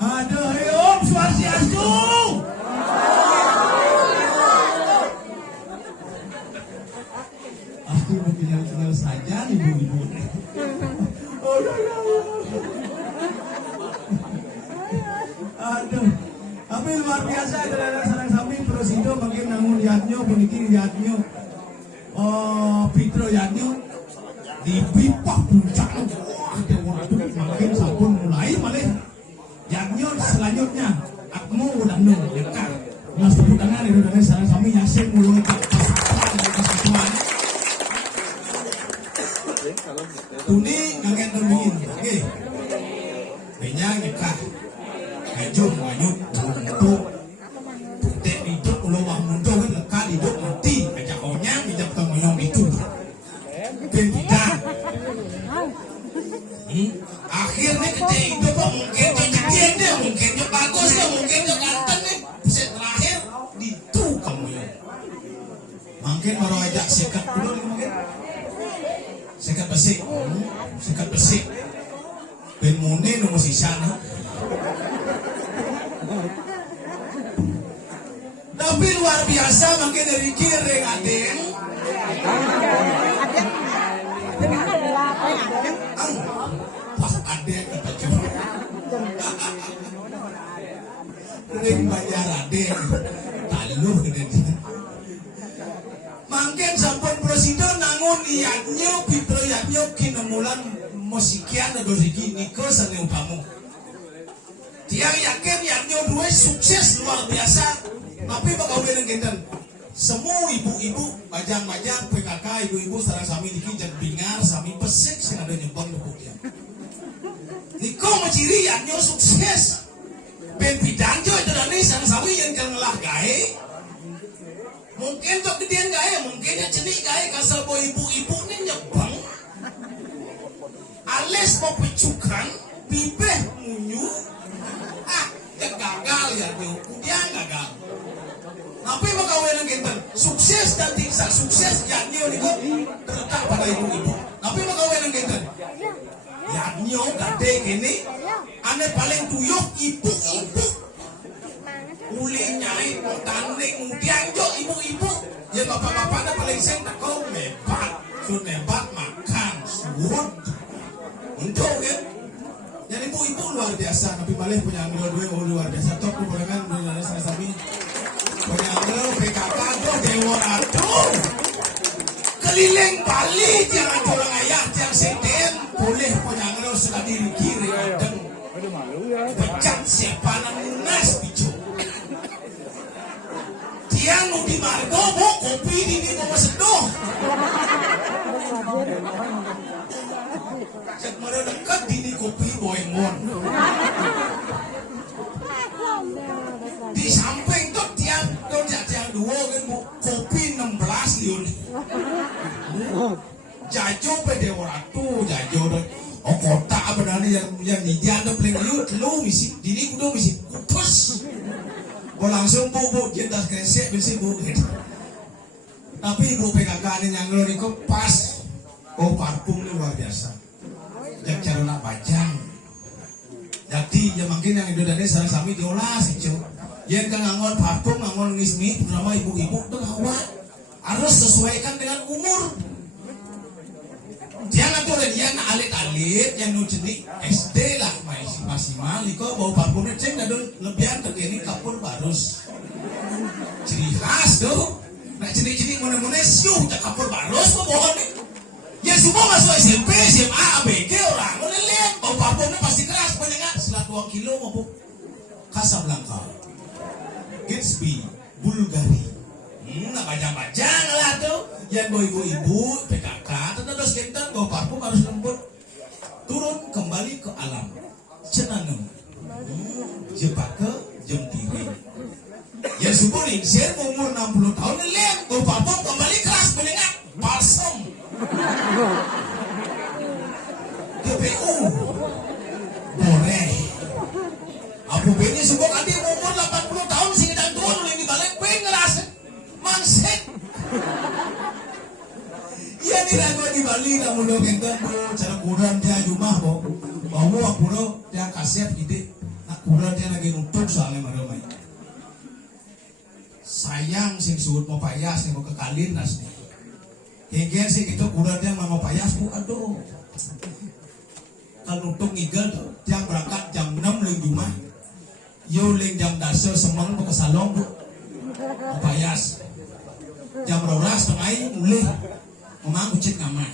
Aduh, Om Swastiastu. Aku mau tinggal saja ibu-ibu. Oh ya. Aduh, tapi luar biasa adalah sarang sami prosido makin nangun yatnyo, pemikiran yatnyo. Pitro yatnyo di pipak puncak. Wah, makin sabun mulai malah. Yatnyo selanjutnya, akmu udah nung dekat. Mas tepuk tangan itu dengan sarang sami yasin mulu ke kesatuan. Tuni ngaget dongin, oke. Benyang dekat. Ngajum nganyut untuk putih hidup ulo wah muncul kan lekat hidup mati ajak onyang bijak temoyong itu ben tidak akhirnya kecil hidup mungkin kejadian deh mungkin yang bagus deh mungkin yang ganteng deh bisa terakhir itu kamu ya mungkin baru ajak sekat dulu mungkin sekat besi ben mune nomor sisa nih. Tapi luar biasa makin dari kiri ngadeng. Pas adek kata cuma. Ring bayar adek. Taluh gede. Mungkin sampun prosido nangun iatnya pitro iatnya kinemulan musikian ada rezeki niko sane upamu. Tiang yakin iatnya dua sukses luar biasa. Tapi bakal beda genten. Semua ibu-ibu, majang-majang, PKK, ibu-ibu, sarang sami diki dan bingar, sami pesik, sing ada nyembang lupuk dia. Niko maciri yang nyo sukses. Ben bidang jo itu dani sarang sami yang kengelah gae. Mungkin tok gedean gae, mungkin ya cenik gae kasal bo ibu-ibu ni nyembang. Ales mau pecukan, bibeh munyu. Gagal ya tuh, dia gagal. Tapi makawin ng genten, sukses dan tidak sukses yanyo ni ko terletak pada ibu-ibu. Tapi makawin ng genten, yanyo gade gini, ane paling tuyok ibu-ibu. Uli nyai, tanding, dianjo ibu-ibu. Ya bapak-bapak na paling sen kau mebat, sun mebat makan, suwot. Untuk ya. Yang ibu-ibu luar biasa, tapi malah punya dua luar biasa. Top kuburangan dari sana sami. Punya PKK tuh Dewa Ratu. Keliling Bali jangan orang ayah yang seden boleh punya sudah diri kiri adeng. Pecat siapa nas bicu. Tiang di Margo kopi di mau seduh. Cek mana dekat dini kopi boemon. Di samping tuh tiang dua kan kopi 16 liun. Jajo pede oratu jajo deh. Oh kota benar yang di dia ada paling lu misi dini kudu misi kupus. Oh langsung bu jendas kresek misi bu. Tapi ibu PKK ini yang ngeloriko pas. Oh parfum ini luar biasa. Yang cara nak bajang. Jadi ya makin yang Indonesia sarang sami diolah sih cuy. Yang kan ngangon parfum ngangon ngismi terutama ibu-ibu tuh awak harus sesuaikan dengan umur. Jangan tuh dia nak alit-alit yang nu jenik SD lah masih mali kok bau parfumnya ceng dan lebihan terkini kapur barus. Ciri khas tuh. Nak jenik-jenik mana-mana siuh tak kapur barus kok bohong nih. Ya semua masuk SMP, SMA, ABG orang. Mana lihat bau parfumnya pasti keras banyak setelah 2 kilo maupun Casablanca, Gatsby, Bulgari. Nak bajang-bajang lah tuh. Yang bau ibu-ibu, PKK, terus kita bau parfum harus lembut. Turun kembali ke alam. Cenanung. Jepake jeung piring. Ya subuh lingser umur 60 tahun lem tuh papom kembali keras menengah palsem. GPU boleh. Abu Beni subuh nanti umur 80 tahun sing dan tua nu di balik pengeras mangset. Iya nih lagu di Bali namun lo kenten bro cara kurang dia rumah bo. Bawa aku lo dia kaset gitu. Nak kurang dia lagi nutup soalnya maramai. Sayang sing suut mau payas nih mau kekalin nas nih. Hingga sih gitu kurang dia mau payas bu aduh. Kalau nutup ngigel tuh dia berangkat jam 6 leng rumah. Yo leng jam dasar semang mau ke salon bu. Mau payas. Jam 12 tengah mulai. Memang kucing ngaman.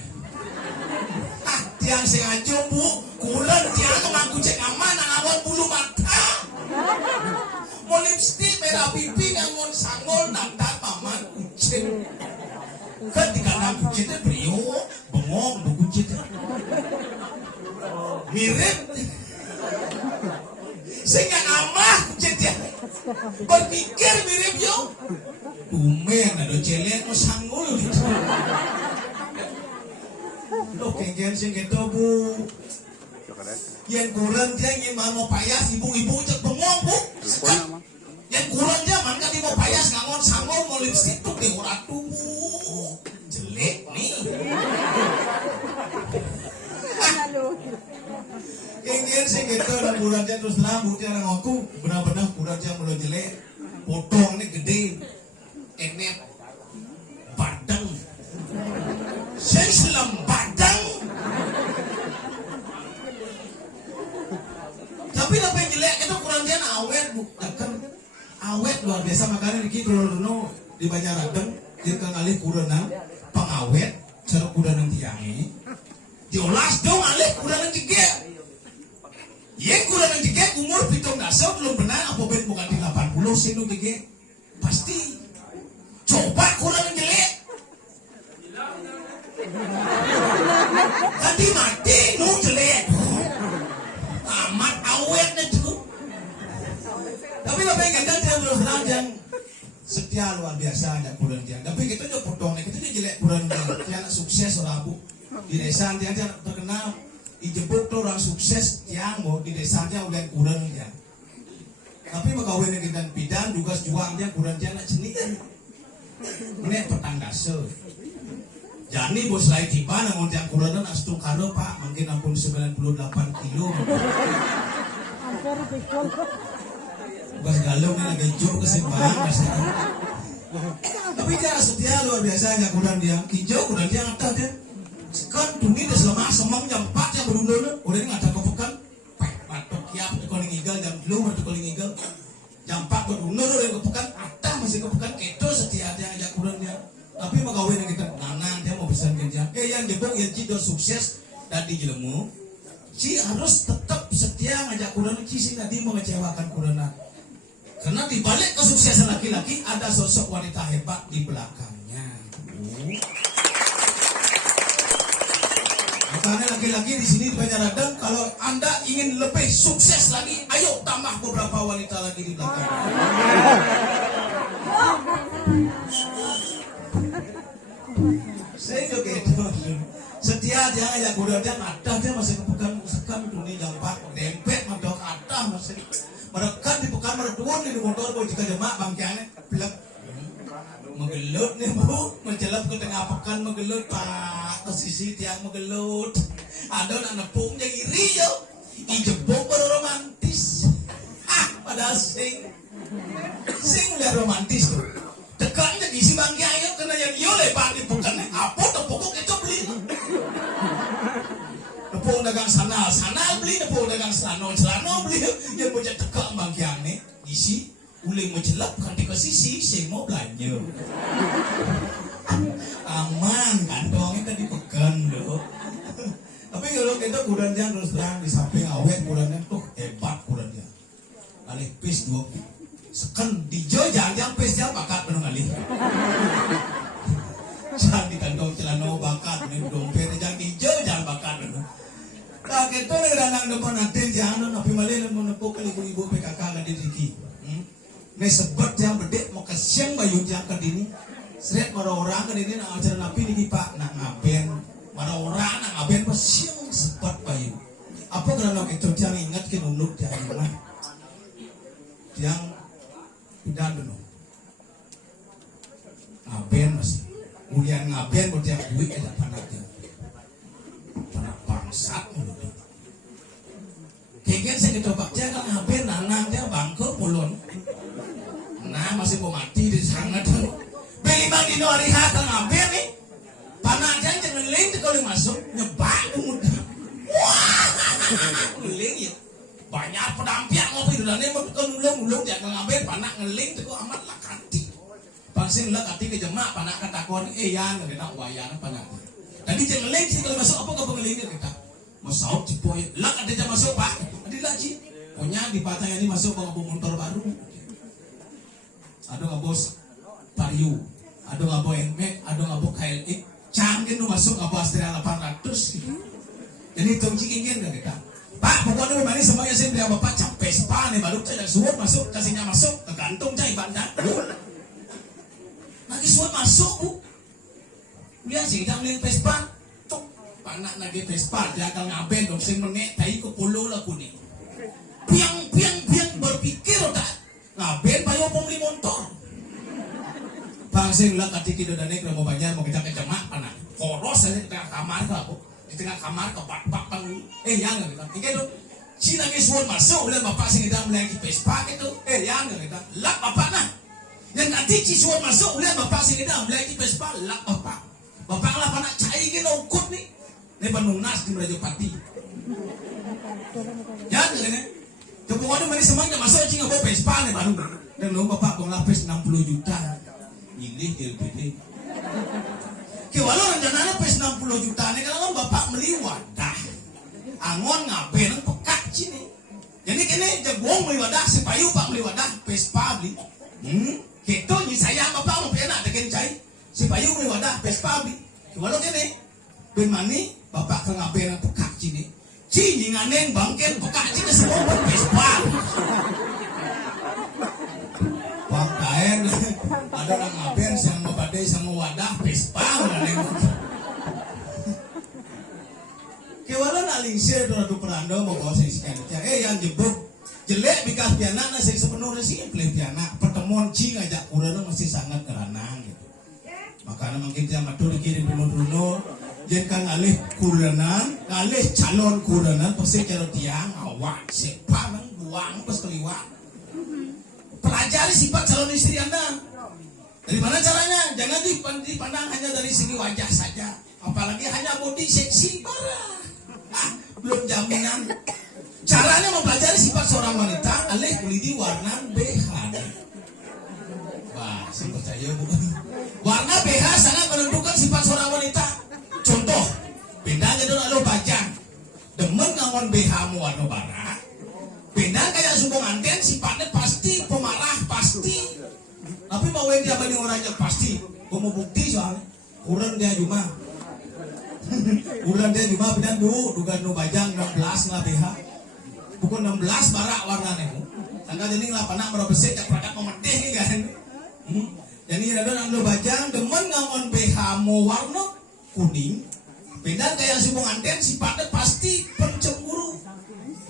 Ah, tiang sing anjung bu, kulen tiang memang kucing ngaman, nangawon bulu mata. Mau lipstick merah pipi ngangon sanggol nanti paman kucing. Kan di kanan kucingnya brio, bengong bu kucingnya. Mirip. Sehingga amah kucingnya. Berpikir mirip yo. Tumen ada celeng mau sanggol gitu. Lo kengken sing gitu bu. Yang kurang dia ingin mau payas ibu-ibu cek bengong bu. Yang kurang dia mangga di mau payas ngangon sangol mau lipstick tuh di ratu bu. Jelek nih. Kengken sing gitu dan kurang dia terus terang bukti orang aku benar-benar kurang dia mulai jelek. Potong ini gede. Enek badang. Selam badang. Tapi apa yang jelek itu kurang dia awet bu. Awet luar biasa makanya di dulu di Banjaradeng dia ngalih kurenan pengawet cara kurenan tiangi. Diolas dong alih kurenan tiga. Yang kurenan tiga umur pitung dasar belum benar apa ben bukan di 80 sih nu tiga. Pasti coba kurang jelek. Tadi mati nu jelek. Amat awet itu. Tapi apa yang kita terus terang yang setia luar biasa ada kurang dia. Tapi kita juga potongnya kita juga jelek kurang dia. Dia anak sukses orang bu di desa dia terkenal. Dijemput tuh orang sukses yang mau di desa dia udah kurang dia. Tapi makawin yang kita bidan juga juang dia kurang dia nak jenis. Ini petang dasar. Jadi bos lain tiba namun tiang kurang dan astung karo pak mungkin ampun 98 kilo. Bos galung ini lagi jauh kesimbangan. Tapi dia setia luar biasa aja kurang dia hijau kurang dia ngata dia. Kan dunia dah selama semang jam 4 yang berundang udah ini ngata kepekan. Patok kiap calling eagle jam 2 atau calling eagle. Jam 4 berundang udah kepekan. Ata masih kepekan keto setia dia ngajak kurang dia. Tapi makawin yang kita nanan dia mau pesan kerja. Yang jebok ya Ci sukses tadi jelemu. Ci harus tetap setia ngajak kurang Ci sih tadi mengecewakan kurana. Karena di balik kesuksesan laki-laki ada sosok wanita hebat di belakangnya. Makanya laki-laki di sini di Banjaradeng kalau Anda ingin lebih sukses lagi, ayo tambah beberapa wanita lagi di belakang. Saya juga gitu. Setia dia ngajak kuda dia ada dia masih kepekan sekan dunia jam 4 dempet madok ada masih merekan di pekan mereduan di motor boy jika jemaah bangkiannya bilang menggelut nih bu menjelap ke tengah pekan menggelut pak posisi tiang menggelut ada anak nepung yang iri yo ijebok baru romantis padahal sing udah romantis tuh tekannya di si bangkiannya kena yang yo lebar di pekan apa tepuk itu beli nepung dagang sanal beli nepung dagang celano beli yang punya tekak bangkiannya isi boleh menjelap kan di sisi saya mau belanja aman kantongnya tadi pekan loh tapi kalau kita kurangnya terus terang di samping awet kurangnya tuh hebat kurangnya alih pis 2 sekan dijo jangan pis dia bakat penuh alih jangan di kantong celana bakat nih dompet jangan dijo jangan bakat penuh kakak itu nang depan aten jangan napi malen mo napok ibu-ibu PKK ka diri. May sebab yang bedek mau kasiang bayun yang kadini. Seret mara orang kadini nang acara napi ni Pak nak ngaben. Mara orang nak ngaben pas siang sebat bayu. Apa kerana kita jangan ingat ke nunuk jangan mah. Yang pindah dulu. Ngaben masih. Kemudian ngaben buat yang duit ada panatnya. Panak bangsat mulut. Kegen saya ketobak jangan ngaben nanang dia bangko pulon. Nah masih mau mati di sana tuh. Beli bang dino hari hata ngaben nih. Panak jangan ngeling tuh kalau masuk nyebak mudah. Wah, ngeling ya. Banyak pedampiak ngopi dan ini menulung dia ngaben panak ngeling tuh amat lah kanti. Pangsin lah kanti ke jemak panak katakon yan kita wayan panak. Tadi jangan ngeling sih kalau masuk apa kau ngelingnya kita. Masuk cipoy lah ada jam masuk Pak. Ada lagi. Punya di patang ini masuk bawa motor baru. Ada nggak bos Vario, ada nggak bos Nmax, ada nggak bos KLX, canggih nu masuk nggak bos Astrea 800. Jadi tong cikingin kan kita. Pak, pokoknya memang ini semuanya saya beli bapak capek spa nih baru saya suruh masuk kasihnya masuk tergantung cai bandar. Lagi suruh masuk bu. Lihat sih kita beli Vespa, cok panak lagi Vespa dia akan ngaben dong sing menek tai ke pulau lah kuning. Piang berpikir tak. Ngaben payo pembeli motor. Bangsing lah ketika kita dan nekro mau banyak mau kita kejemak panak. Koros aja di tengah kamar ke aku. Di tengah kamar ke pak yang kita. Oke dong. Cina kesuan masuk oleh bapak sing kita melagi Vespa itu. Yang kita. Lak bapak nah. Yang nanti cisuan masuk oleh bapak sing kita melagi Vespa lak bapak. Bapak lah panak cai kita ukut nih. Ini penunas di Raja Pati. Ya kan? Kemudian mana semuanya masuk aja nggak bawa Vespa nih baru. Dan lo bapak bang lapis 60 juta. Ini LPD. Kewalau rencananya pes 60 juta nih kalau bapak beli wadah. Angon ngaben pekak sini. Jadi kini jagung beli wadah, si payu pak beli wadah, Vespa beli. Gitu nih saya bapak mau penak dengan cai. Si payu beli wadah, Vespa beli. Kewalau kini ben mani bapak ke ngaben pekak sini. Cini nganeng bangken pekak cini semua Vespa. Bang kain ada orang ngaben yang mau badai sama wadah Vespa nganeng. Kewalan alingsir doradu perando mau bawa sing sekian. Yang jebuk jelek bikas piana nasi sepenuhnya sih pilih piana. Pertemuan cing ngajak kurang masih sangat keranang gitu. Makanya mungkin dia matur kirim dulu. Jangan ngalih kuranan, ngalih calon kuranan pasti cara tiang awak siapa nang buang pas keliwat. Pelajari sifat calon istri Anda. Dari mana caranya? Jangan dipandang hanya dari segi wajah saja. Apalagi hanya body seksi parah. Belum jaminan. Caranya mempelajari sifat seorang wanita, alih kuliti warna BH. Wah, saya percaya bukan. Warna BH sangat menentukan sifat seorang wanita. Contoh, bedanya dulu lo bajang. Demen ngangon BH mu warna barat. Beda kayak sumbung anten sifatnya pasti pemarah pasti. Tapi mau dia banding orangnya pasti. Gue mau bukti soalnya. Kurang dia cuma. Kurang dia cuma bedan dulu. Dugaan lo bajang 16 lah BH. Pukul 16 barak warnanya. Tanggal ini lah panak merobesek jak prakat memedih nih kan. Jadi ada nang lo bajang demen ngangon BH mu warna kuning, beda kayak sumbung anten sifatnya pasti pencemburu.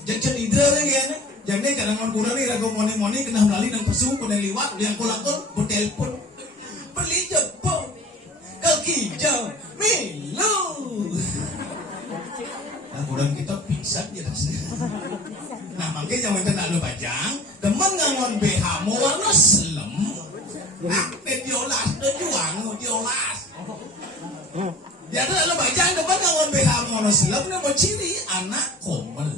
Jangan ide kan? Jangan kadang kurang nih ragu moni kena melalui dan pesu kena liwat yang kulakul bertelpon beli jepong kaki jauh milu. Nah kurang kita pingsan ya rasanya. Nah makanya jangan nak lo bajang, teman ngangon BH mau warna selem. Nah diolas, diolas. Ya itu lalu bajang depan kawan BH ngono silap nama ciri anak komel.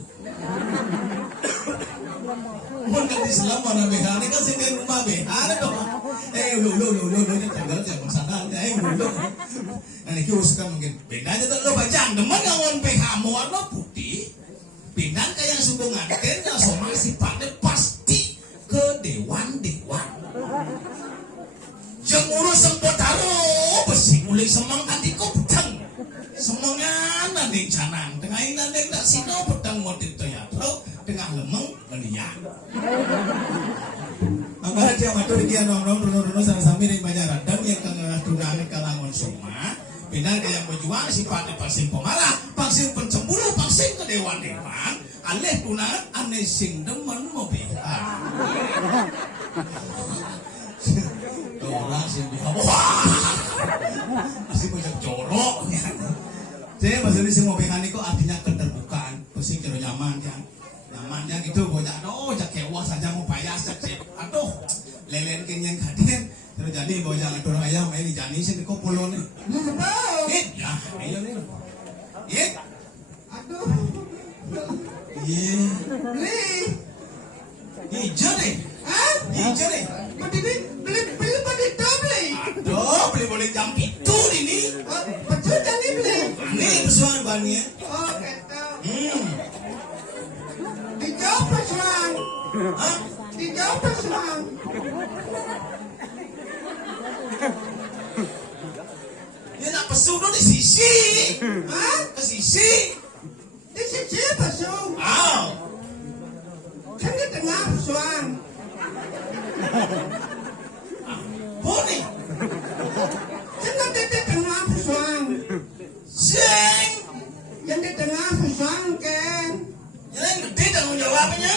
Mun ganti silap mana BH ini kan sini rumah BH dong. Lu tanggal siapa masalah? Lu. Nah ini kita mungkin bedanya tuh lalu bajang depan kawan BH warna putih. Pindah kayak sumbung anten yang sama sifatnya pasti ke dewan. Yang urus sempat taruh besi mulai semang tadi kau petang. Semangat nanti canang tengah ini nanti tak sino dia matur dia nong runo sama-sama dari Banjaran dan yang tunangan kalangan semua pindah yang berjuang sifatnya pasing pemarah, pasing pencemburu, pasing kedewan-dewan, alih tunangan aneh sing demen mobil. Orang sih bilang, wah, masih banyak jorok. Jadi maksudnya si mobil itu artinya keterbukaan, pasing kira nyaman ya. Nyamannya gitu, bocah aduh, jak kewas saja mau payah sih, aduh, lelen kenyang kaden, terus jadi bocah aduh ayam ini jani sih kok pulau nih, ya, ayo nih, aduh, hijau nih, hijau nih, beli aduh, beli jam itu ini, betul jadi beli, ini persoalan bannya, oh gitu. Dijawab persoalan. Hah? Dijawab persoalan. Ya nak pesu dong di sisi. Hah? Ke sisi. Di sisi pesu. Oh. Kan di tengah persoalan. Boni. Jangan di tengah persoalan. Sing. Yang di tengah persoalan kan. Yang gede tanggung jawabnya.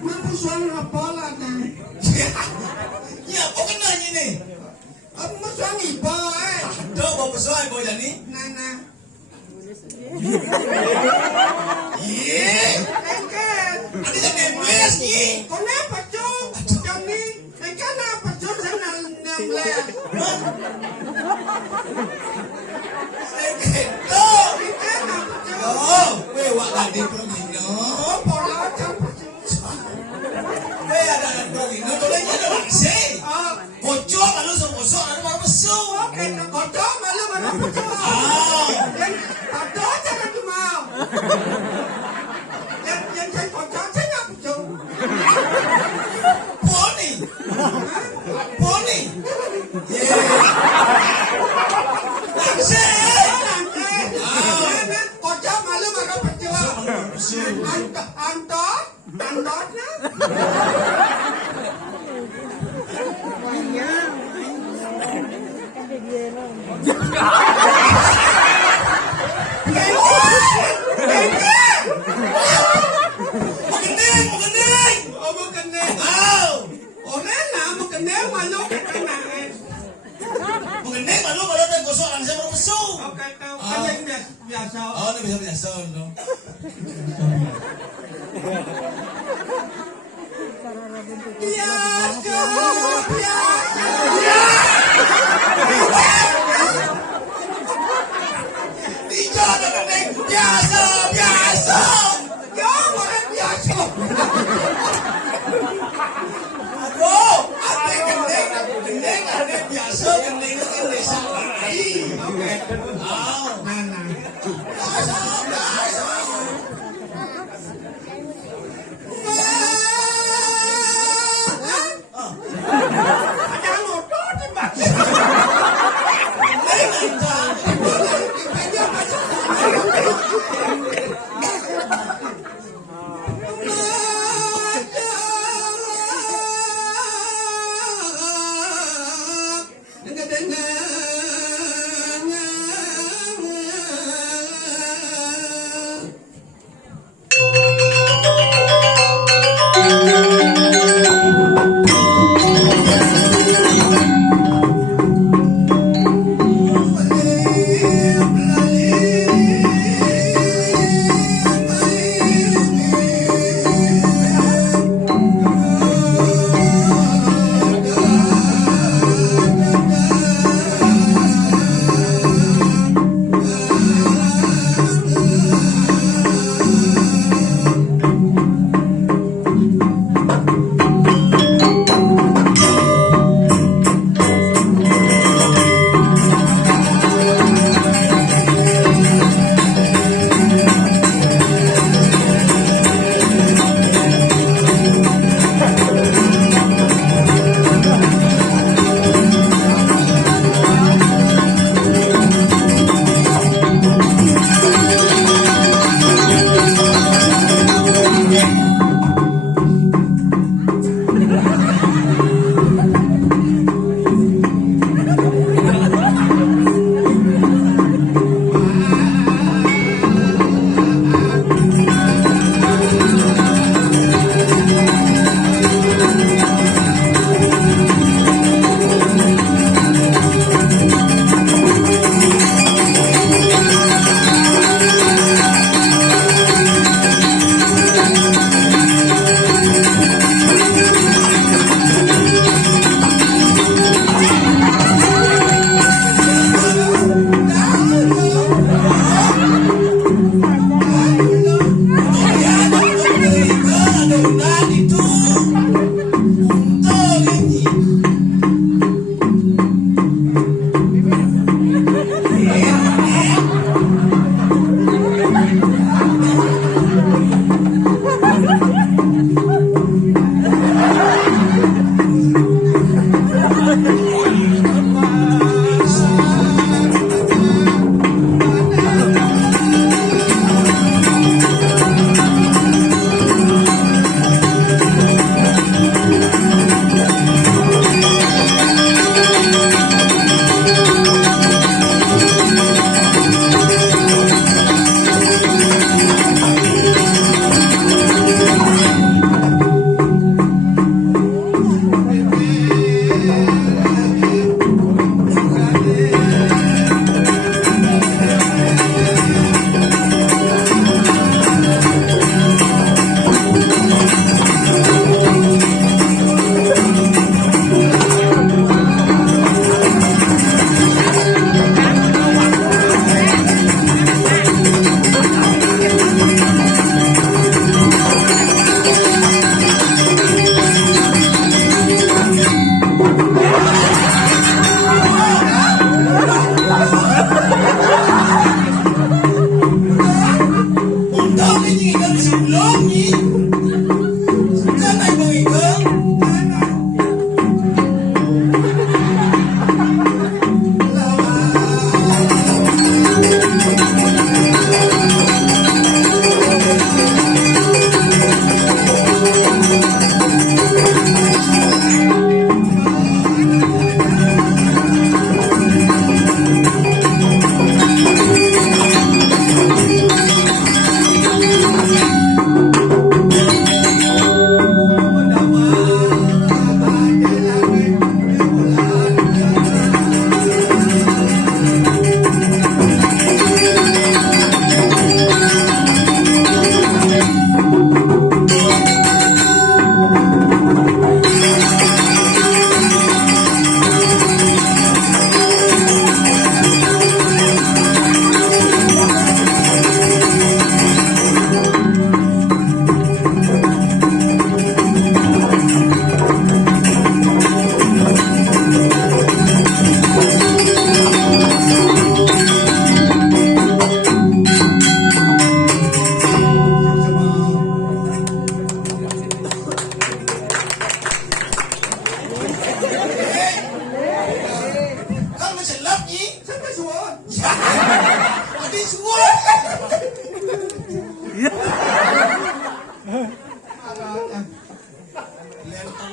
Mampu suami apalah kan? Ya, kok kena ini? Aku suami boy. Aduh, bawa suami boy jadi? Nana. Iya. Engkel. Ada yang nembles ni. Kenapa cung? Cung ni. Engkel apa cung saya nembles? Engkel. Engkel apa cung? Oh, wewak lagi pergi. Pola campur. Ada ini, tolongnya ada sih. Kocok malu sama kocok, ada mana pesu? Oke, kocok malu mana pesu? Kocok jangan cuma. Yang saya kocok saya nggak pesu. Poni, poni. Kocok malu mana pesu? Antot, antotnya. Oh, ini biasa dong. Biasa. Biasa. Ya, orang biasa. Aduh, ada gendeng, ada biasa, gendeng sabai. Oke. Oh, mana? Biasa.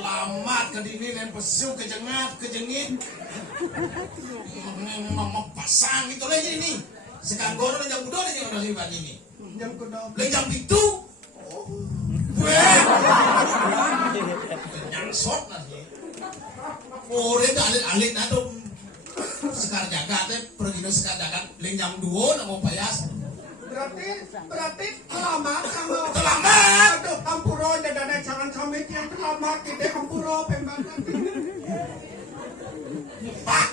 selamat ke dini dan pesu kejengat kejengit ngomong pasang itu lagi ini sekarang gono yang kudo dan yang nasi pagi ini Yang kudo. jam itu weh nyangsot nasi orang itu alit-alit atau sekar jaga teh pergi no sekar jaga jam 2 nak mau payas Berarti selamat sama. Selamat. Aduh, hampuro dadana jangan sampai yang selamat kita hampuro pembantu. Pak,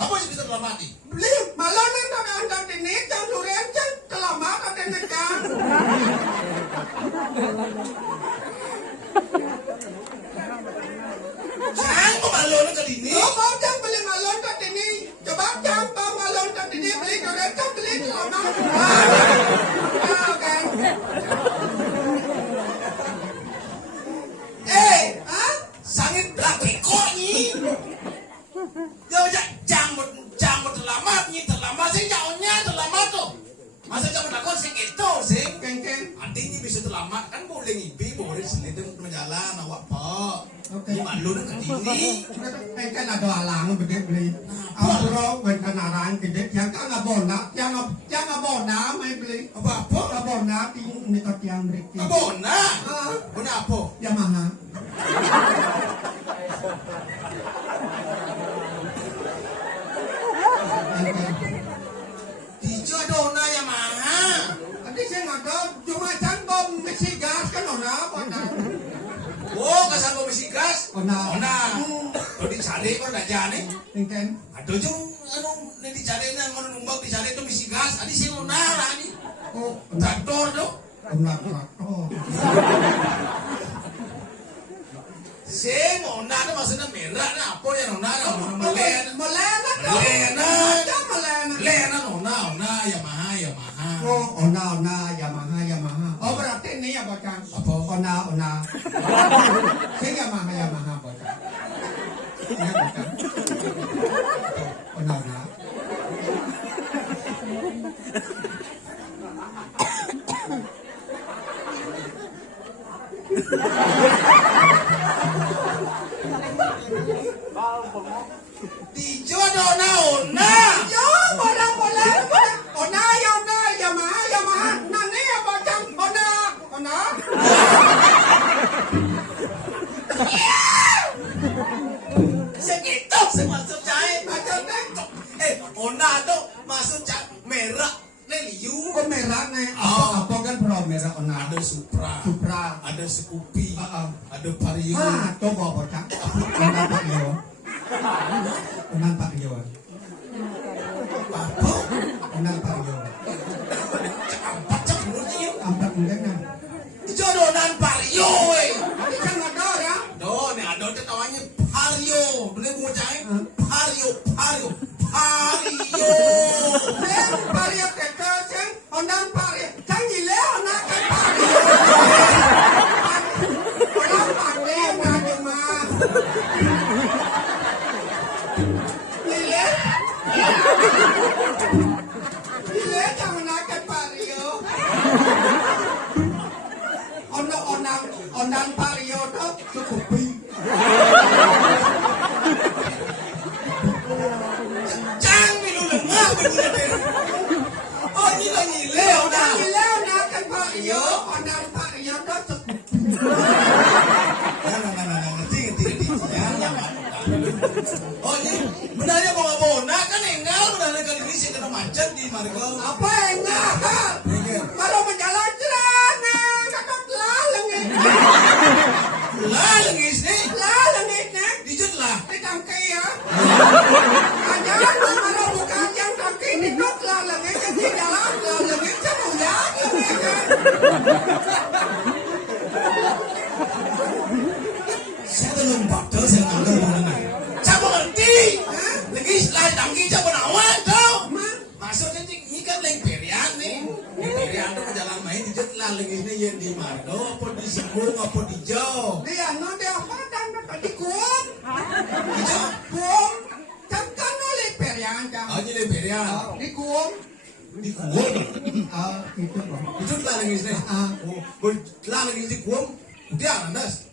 apa sih bisa telamati? Beli malah nang anda ini jam duren jam selamat ada nekan. Jangan kok malon ke dini. Lo mau jam beli malon ke ini? Coba jam malon ke ini beli duren jam beli selamat. Kan? Sangit laki kok ni. Yo jangan terlambat ni terlambat sih jauhnya terlambat tu. Masa jangan takut sih gitu sih. Kengkeng. Artinya bisa terlambat kan boleh ngipi boleh selidang menjalan awak pak. Ni malon ke dini. Kengkeng ada alang begitu beli. Hampuro berkenaran gede. Yang kan abona, yang abona mai beli. Apa? Abona ini kau tiang beriki. Abona. Abona apa? Yamaha. Dijo dona yang mana? Tadi saya nggak tahu, cuma can bom mesi gas kan ona, ona. Oh, kasar kau mesti gas? Ona. Ona. Kalau dicari kau dah jadi. Kengkeng. Aduh jung, anu, ni dicari nang anu numbak dicari tu mesti gas. Adi sih ona lah ni. Oh, Traktor tu. ona traktor. Sing ona tu maksudnya merah na apa yang ona na melena. Melena tu. Melena. Macam melena. Melena ona Yamaha. Oh, ona Yamaha. Oh, berarti ini ya bocah. Apa? Ona. Saya Yamaha bocah. Ya bocah. Ona. Dijo dona ona. Yo, bola. Ona Yamaha. Nani ya bocah. Ona. Segitu semasuk cahaya. Macam ni. Ona tu masuk cak merah. Liu. Kok merah nih? Apa kan pro merah ona? Ada Supra. Ada Scoopy. Ada Vario. Coba bocah. Ona Vario. Ona Vario. Apa? Ona Vario. Empat cak mulutnya. Ampak enggak kan? Itu adonan Vario. Ini kan ada ya? Do, ni ada tu tawanya Vario. Boleh gua cakap? Vario. Vario kata sen, Ona Vario. Jangan le Ona kan Vario. Ona Vario nak cuma. Lile jangan nak Vario. Ondan Vario tu Scoopy. Jangan minum lemah begitu. Oh, ni lagi leo dah. Lile Ona kan Vario. Ondan Vario tu Scoopy. Nah, ngerti. Oh, ni benarnya bona kan enggak benarnya kali ini sih kena macet di Margo. Apa enggak? Kalau berjalan celana, kakak lalang ni. Lalang is ni. Lalang ni. Dijut lah. Di tangkai ya. Jangan kalau bukan yang tangkai ni dok lalang ni. Jadi jalan lalang ni cuma yang ni kan. Saya belum bakal saya ngambil mana. Saya mengerti. Lagi lain tangki saya penawan tau. Maksudnya ni kan leng perian ni. Perian tu jalan main dijut lah lagi ni yang di Margo apa di Sibung apa di Jawa. Dia no dia apa dan di kuam. Hijau. Kuam. Takkan oleh perian kan. Oh, ni le perian. Di kuam. Di kuam. Itu bang. Dijut lah lagi ni. Oh, lah lagi di kuam. Dia andas.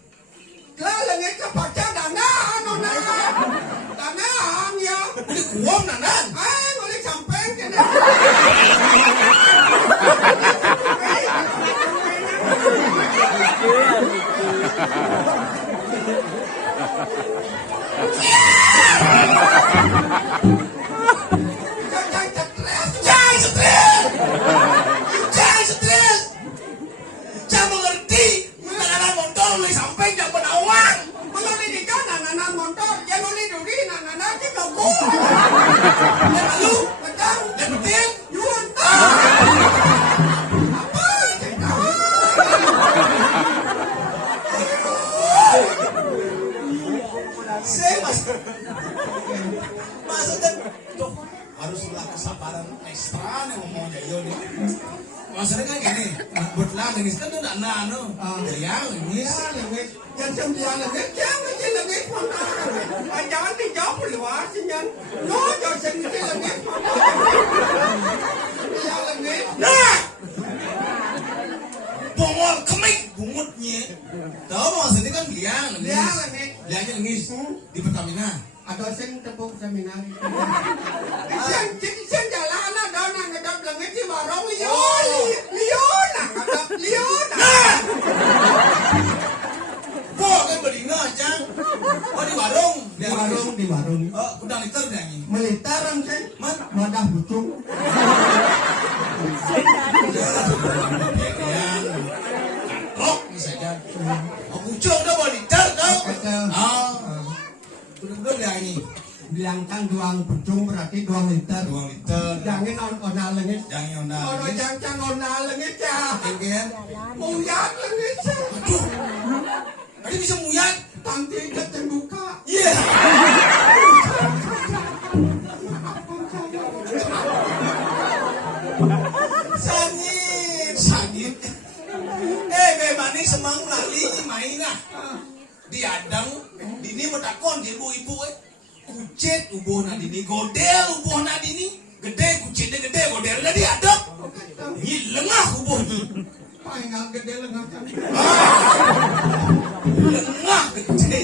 Lalang kuom nanan. Boleh campeng kena. Jangan stres. Jangan stres. Jangan mengerti. Nanan motor lu sampai jangan penawang. Boleh di kanan anak motor, jangan boleh duri anak kita go. Dan lalu, Betul. yang penting, Yuan. Apa? saya maksudnya tuh haruslah kesabaran ekstra nih ngomong jayo nih. Maksudnya kan gini, buat langit kan tuh nak nano, ya ini. Ya, langit. Yang sembilan langit, jangan si langit mana. Jangan dijawab luar sih jangan. No, jangan si langit mana. Ya langit. Nah, bongol kemik bungutnya. Tahu maksudnya kan liang, Ya langit. liangnya lengis di Pertamina. Atau sing tepuk seminar. Sing jalan ada nang ngedap langit di warung lion nang ngedap lion. Nah, gua kan berdina aja. Oh di warung, Di warung. Oh, udah liter nyanyi. Melitaran sih. Man, Wadah bucung. Katrok misalnya. Oh, bucung dah bawa liter tau. Betul. Bener-bener nyanyi. Bilang kan duang bucung berarti 2 liter. 2 liter. Jangan onal lengit. Jangan nyona. Ono jangan onal lengit ya. Kan? Muyat lengit ya. Aduh. Tadi bisa muyat. Tangki keteng buka. Iya. Sangit. Memang semang lali mainah. Diadang, dini metakon di ibu-ibu kucit ubuh na dini, godel ubuh na dini, gede kucitnya gede, godelnya diadang. Ini lengah ubuh ni. Paling gede lengah kan. Lengah gede.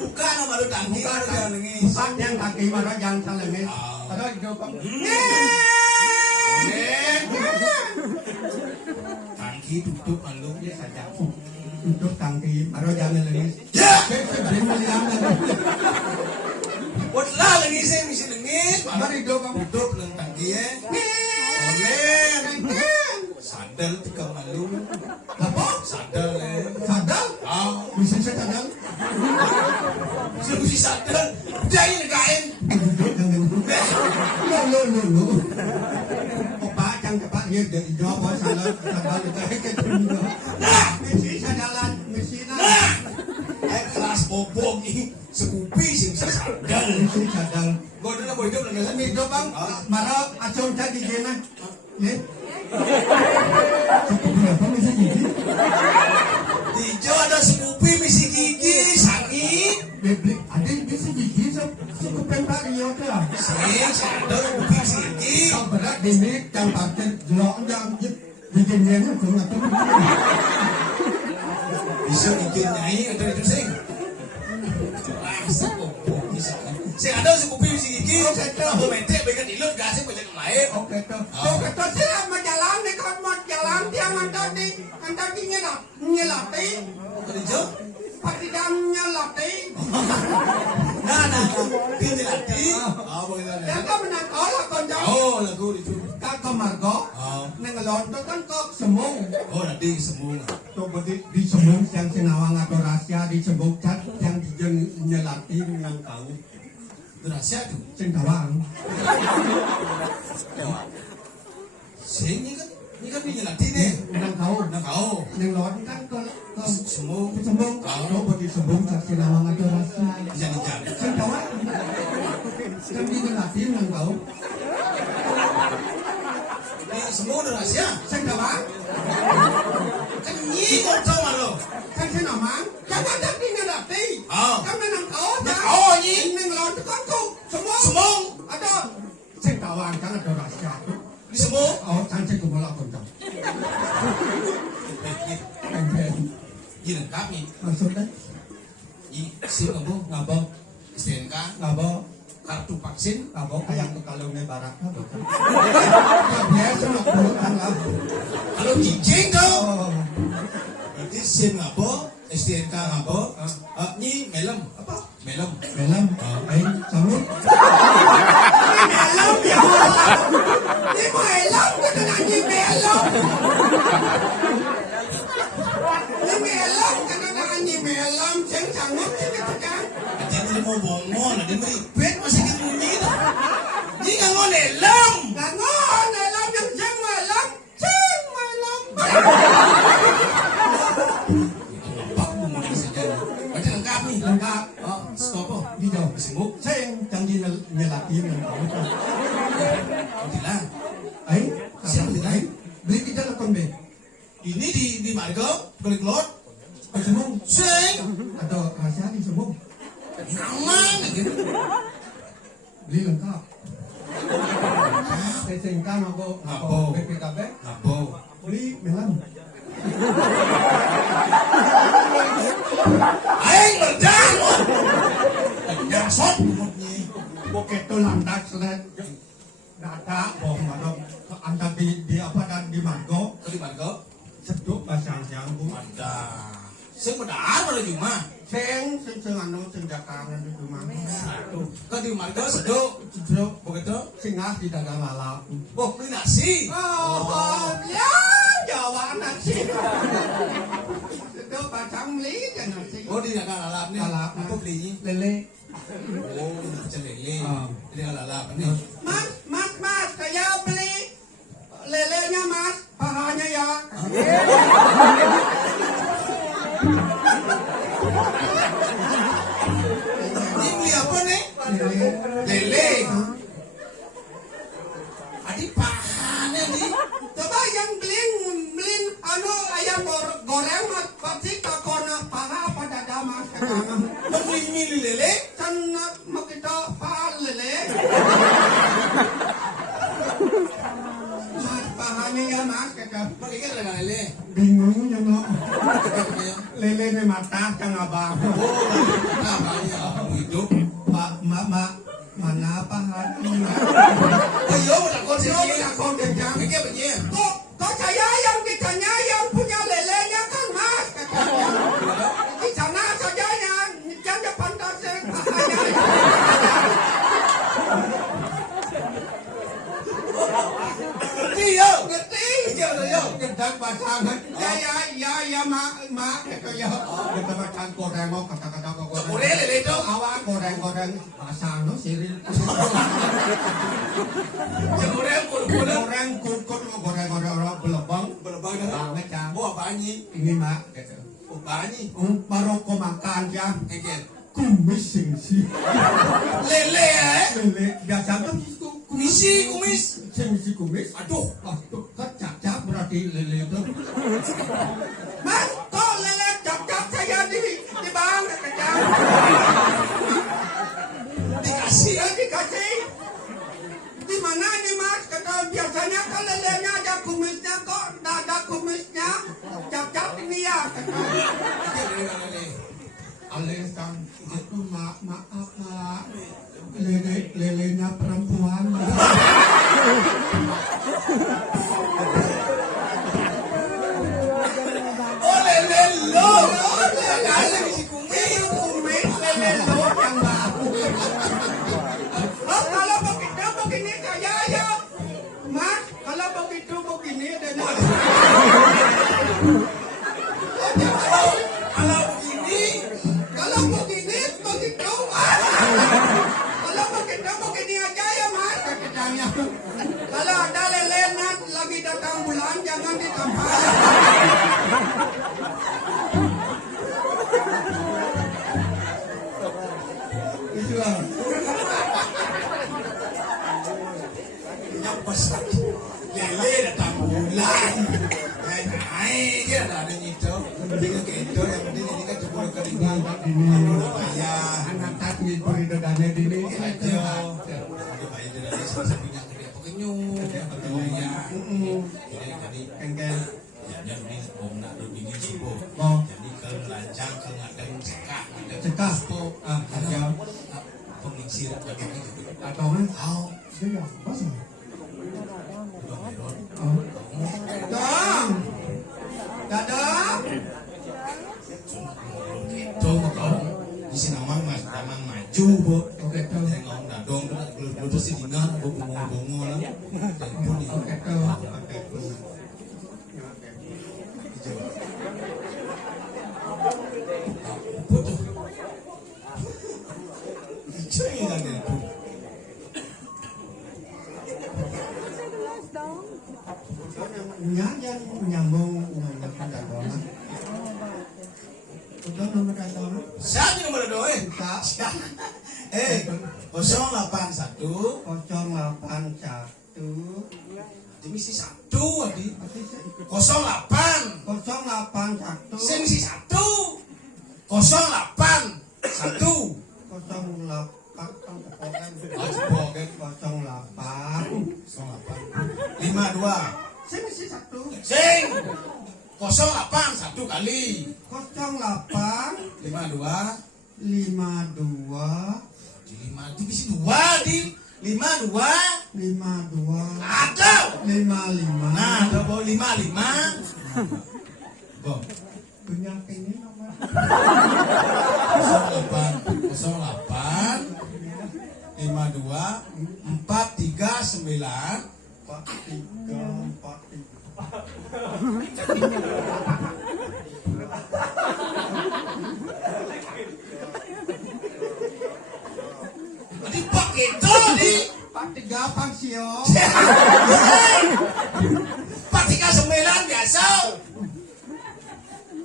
Bukan nama lu tangki, Bukan jangan nangis. Bukan yang kaki marah jangan salah lengit. Ada hijau kan. Tangki tutup malu. Dia saja. Untuk tangki marah jangan lengit. Ya. Sebelum melihat lengit. Buat lah lagi saya mesti nangis. Marah hijau kan. Tutup leng tangki ya. Oleh. Sadel tika malu. Apa? Sadel Sadal? Bisa sadal? Mesti sadel. Jangan negain. Lo. Opa chẳng cepat dia jawab salah sadal itu kedua. Nah. Mesti sadalan, mesti Nah. Kelas bobong ini sekupi sing sadel. Mesti sadal. Gua dulu boy hidup dengan Ini do bang, marah acung tadi gimana? Nih. Berapa mesti gigi? hijau ada sekupi misi gigi sangit. Bebek, ada mesti gigi suku pentak rio kan? Sadel sekupi misi gigi. Kau berat ini yang pakai jelok yang giginya itu nggak tahu. Bisa bikin nyai atau itu sing. Rasa bobong misalkan. Sing ada sekupi misi gigi. Apa metek bagian ilut gasnya bagian lain. Oke tuh. Oke tuh sih mau jalan nih kalau mau jalan dia antar di nyelati. Hijau. Pasti dia nyelati. Nah, dia dilatih. Bagaimana? Dia kau menang kalau kau jauh. Oh, lagu itu. Kau margo. Nengelon tuh kan kau semung. Oh, nanti semua. Tuh di semung yang sinawang atau rahasia di semung cat yang nyelati nang kau. Rahasia tuh. Sing tawang. Sing ini kan dia dilatih nih. Nang kau. Nah kau. Nengelon kan kau Semua. sembung. Kau di sembung cat sinawang atau rahasia. Jangan. Sing tawang. Kan di nyelati nang kau. Ini semua udah rahasia. Sing tawang. Kan nyingok kau malu. Kan sinawang. Jangan tapi nyelati. Kan nang kau. Oh, nyi. Nengelon tuh kan kau semung. Semua. Ada sing tawang kan ada rahasia. Ini semua. Oh, cantik kepala kontong. Ini lengkap nih. Maksudnya? Ini SIM kamu Ngapa? STNK. Ngapa? kartu vaksin. Abo kayang tuh kalau may barak na to. Biasa magbutan lang. Kalau cincin kau. Oh. Berarti SIM ngabo, STNK ngabo, ni melem apa? Melem. Melam. Ay, samot. Melam ya. Di mo alam ko na ni melam. Ni melam ka na ni melam. Siyang samot ka ka. At hindi mo bongon, hindi mo ipit, masigit mo nito. Di nga mo nelam. Gangon, alam yung siyang melam. Siyang melam. Pak mo muna sa dyan. Baca lengkap nih. Lengkap. Oh, stop po. Dito. Sibuk. Sayang janji nyalatin ng tao ko. Hindi lang. Ay, Siya mo ay, beli kita na kombe. Ini di Margo, kulit-kulit. Ay, sumong. Sing. Atau rahasia di sumong. Naman. Gitu. Beli lengkap. Saya singkan ako BPKB. Ngabo. Beli melam. Aing berdangun. Nyasot umutnya. Bukit itu lantak selet. Data, bohong madam. Anda di apa dan di Margo. Kali Margo. Seduk pasang siang bu. Ada. Sing bedaan ada cuma. Sing anu sing dakangan di rumah. Aduh. Kau di Margo seduk. Seduk. Begitu. Singas di dagang lalap. Oh, beli nasi. Oh, ya, Jawa nasi. Seduk pasang beli dan nasi. Oh, di dagang lalap nih. Lalap. Apa belinya? Lele. Oh, macam lele. Ah. Di dagang lalap nih. Mas, saya beli lelenya mas, pahanya ya. Ini beli apa nih? Lele. Adik pahanya nih. Coba yang beli anu ayam goreng mas, pasti kakona paha pada damas kakana. Mau beli mie lele? Kan mau kita paha lele. Mas pahanya ya mas kakak. Pakai kan dagang lele. Bingung ya no. Pakai. Lele ni mata kang abang. Oh, namanya kamu hidup. Mana pahanya? Oh iya, udah kau sih. Kau kejam. Kayak begini. Kok saya yang ditanya yang punya lelenya kan mas katanya. Di sana saja yang depan tasik pahanya. Ngerti yo. Ngerti? Iya udah yo. Gendang pasangan. Ya ma kata ya. Kita makan goreng kata-kata goreng. Boleh lele itu. Awak goreng pasang no siril. Goreng kulit. Goreng kurkut goreng belebang. Berbang dah. Banget ya. Oh apa ini? Ini mak kata. Apa ini? Baru kau makan ya. Kayak Kumis singsi. lele ya. Lele biasa kan itu Kumis. singsi kumis. Aduh. Cap berarti lele itu. Mas, kok lele cap saya di bang kejam. Dikasih. Di mana nih mas? Kata biasanya kan lelenya ada kumisnya kok tidak ada kumisnya. Cap ini ya. Lele. Alesang, aku maaf pak. Lelenya perempuan. Oh lele lo. Lele si kumis. Lele lo yang baru. Oh kalau begitu begini saja ya, mas. Kalau begitu begini dan kalau begini begitu. Kalau begitu begini aja ya mas. Katanya. Kalau ada lele lagi datang bulan jangan ditambah. Itulah. Nyapes lagi. Lele datang bulan. Hai, dia ada itu. Dengan itu yang penting ini kan jebol keringan. Ini Ya, anak tadi beri dadanya dini. aja. Ada bayi dari salah satunya gede apa kenyu. Ya. Jadi Engkel. ya ini om nak begini cipo. Oh. Jadi kalau lancang kalau ngadeng cekak, Cekak. po. Aja. pengingsir bagi itu. Atau kan? Tahu. Dia apa sih? Dong, Meron. Dong. Dadang. Itu kau di sini namang maju bu. Oke tuh. Saya ngomong dadong, belum sih dina, bu bongo lah. Telepon nih. Oke tuh. Oke tuh. Betul. Itu yang ada itu. Nyambung dadong. Udah nomor dadong. Siapa nomor dua? Kita 081 081 misi 1 adi. 08 081 saya misi 1 08 1 52 Sing si satu sing 081 kali 08 52 52 di 5 divisi 2 di 52 ada 55 nah ada bawa 55 Bo punya ini nomor 08 52 439 di pak itu di 43 Pangsio pak 39 biasa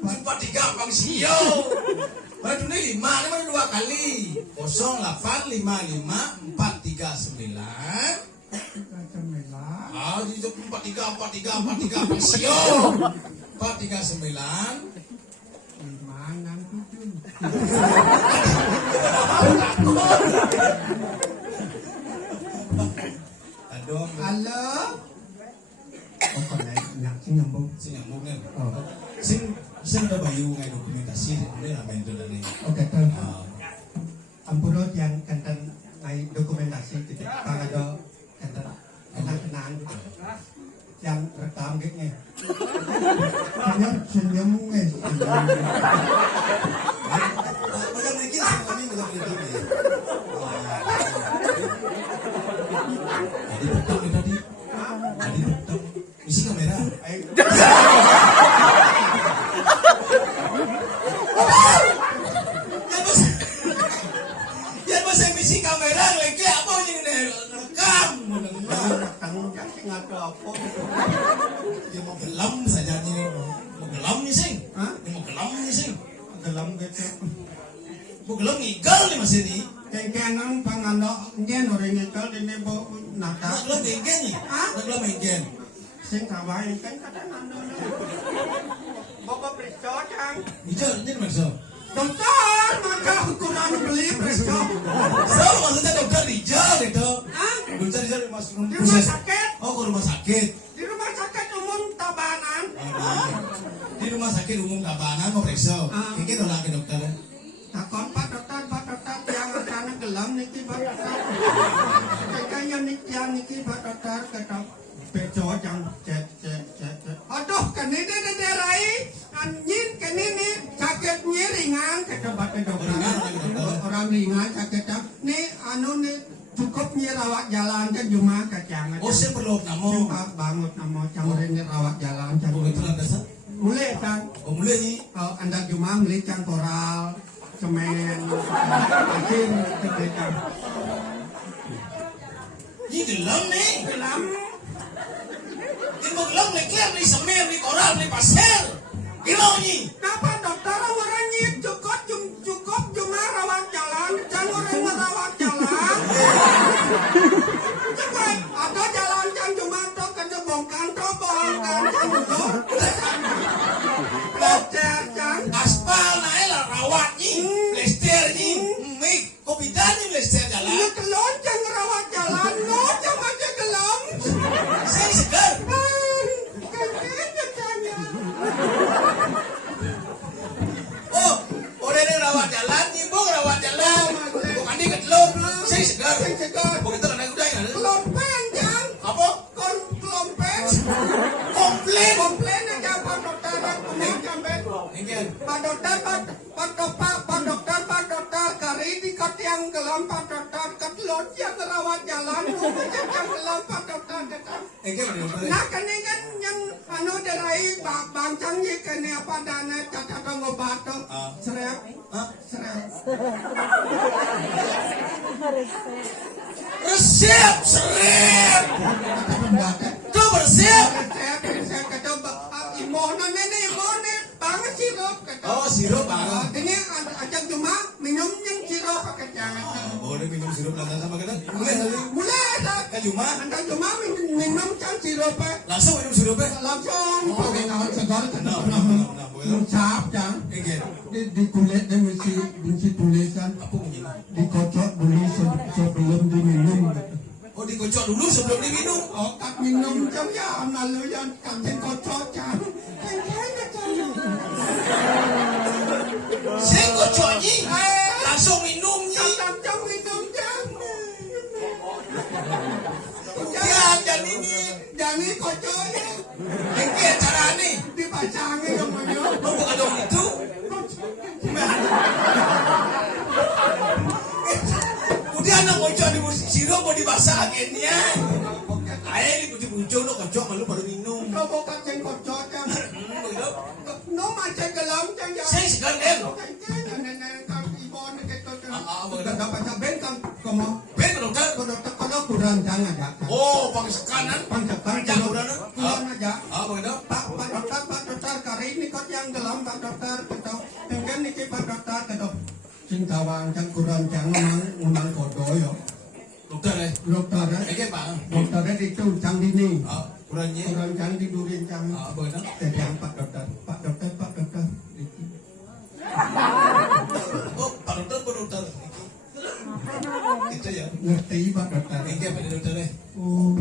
43 Pangsio baru ini 5 dua kali 0855 439 ah itu 43 Pangsio 439 Mangan tujuh Aduh, halo oh còn này nhạc sing nyambung sing nyambung nih. Sing ada bayu ngai dokumentasi ini lah main dulu nih. oke tuh ampun yang kantan ngai dokumentasi gitu kalau ada kantan kenang-kenang gitu yang rekam gitu hanya senyum guys Macam ini sing kami macam ini. Tadi betul tadi. Tadi betul. Isi kamera. Ya masa misi kamera lagi apa yang rekam. Dia mau gelam saja nih. Mau gelam nih sing. Mau gelam nih sing. dalam gitu Mau gelam ngigal nih mas ini. kengkengan pangandok nyen orang ngekal ini bo Nak nakal gelam enggen nih. Nak gelam enggen. sing kawain kan kadang ando bapak presto cang Bijak ini maksud. dokter maka ukuran beli presto So maksudnya dokter Rijal itu. Dokter Rijal masuk di rumah sakit Oh ke rumah sakit. di rumah sakit umum Tabanan Di rumah sakit umum Tabanan mau periksa. Kiki tolak ke dokter. takon pak dokter yang akan gelam niki pak dokter kayaknya niki pak dokter kata bejo yang cet aduh kan ini rai anjing kan ini sakitnya ringan kata pak dokter orang ringan sakitnya nih anu nih cukup rawat jalan kan cuma kacangan Oh saya perlu namo. banget nama cangring rawat jalan Oh itu lah dasar. mulai kan Oh mulai nih. anda cuma beli cangkoral semen asin kebekan Ini gelam nih. gelam Ini mau gelam nih kiam nih semer nih koral nih pasir. Gila nih. kenapa dokter orangnya cukup cuma rawat jalan jangan orang merawat jalan cepat ada jalan yang cuma tuh kena bongkar dokter jang Aspal naik lah rawat nih. Lester nih. Mik kopi nih lester jalan. lu kelon jangan rawat jalan lo jangan aja gelam Saya segar. segar. Begitu anak udah ya. Kelompen jang. Apa? Kelompen. Komplain. Komplain aja Pak Dokter. Kuning jamben. Ingin. Pak Dokter, Pak Dokter, kari di kat yang gelam Pak Dokter, kat lot yang rawat jalan, yang gelam Pak Dokter. Ingin mana dokter? Nah kene kan yang anu derai bangcang ye kene apa dana cacat ngobat tuh. Serep. Hah? Serep. Resep, serep. Tuh bersih. Saya kata imona nene imona banget sirup kata. Oh, sirup bang. Ini ajak cuma minum yang sirup pakai jangan. Boleh minum sirup lantaran sama kita? Boleh. Mulai dah. Kan cuma Anda cuma minum can sirup langsung minum sirupnya. langsung pakai kawan segala kena Boleh. mencap jang. Ingin. Di kulit dia mesti tulisan Apa mungkin? dikocok dulu sebelum diminum. Oh, dikocok dulu sebelum diminum. Oh, kat minum jam ya, lalu yang katin kocok jam. Saya kocok ni. Langsung minum ni. Jam minum jam. Jangan ini. Jadi kocok ya, Ingin cara ni. dipasangin namanya. Mau buka dong itu. Udah anak kocok di sirup mau dibasah akhirnya. Ayah ni putih bujo no kocok malu baru minum. Kau bukan yang kocok jam. Begitu. No macam gelam jam ya. Saya sekarang kan. Dapat cabai kan kamu. Ben dokter. Kalau kurang jangan ada. Oh, pang sekanan. Pancakan Jangan kalau kurang. kurang aja. Begitu. Pak Dokter, kali ini kau yang gelam Pak Dokter, gitu. Dengan ini Pak Dokter, gitu. Sing tawang yang kurang jangan undang kodo yo. Dokter eh. Dokter, Ingin pak. dokternya itu cang dini. Kurangnya. Kurang cang tidurin cang. Begitu. Jadi Pak Dokter. Oh, pak dokter. Itu ya. Ngerti Pak Dokter. Ingin pak dokter eh. Oh,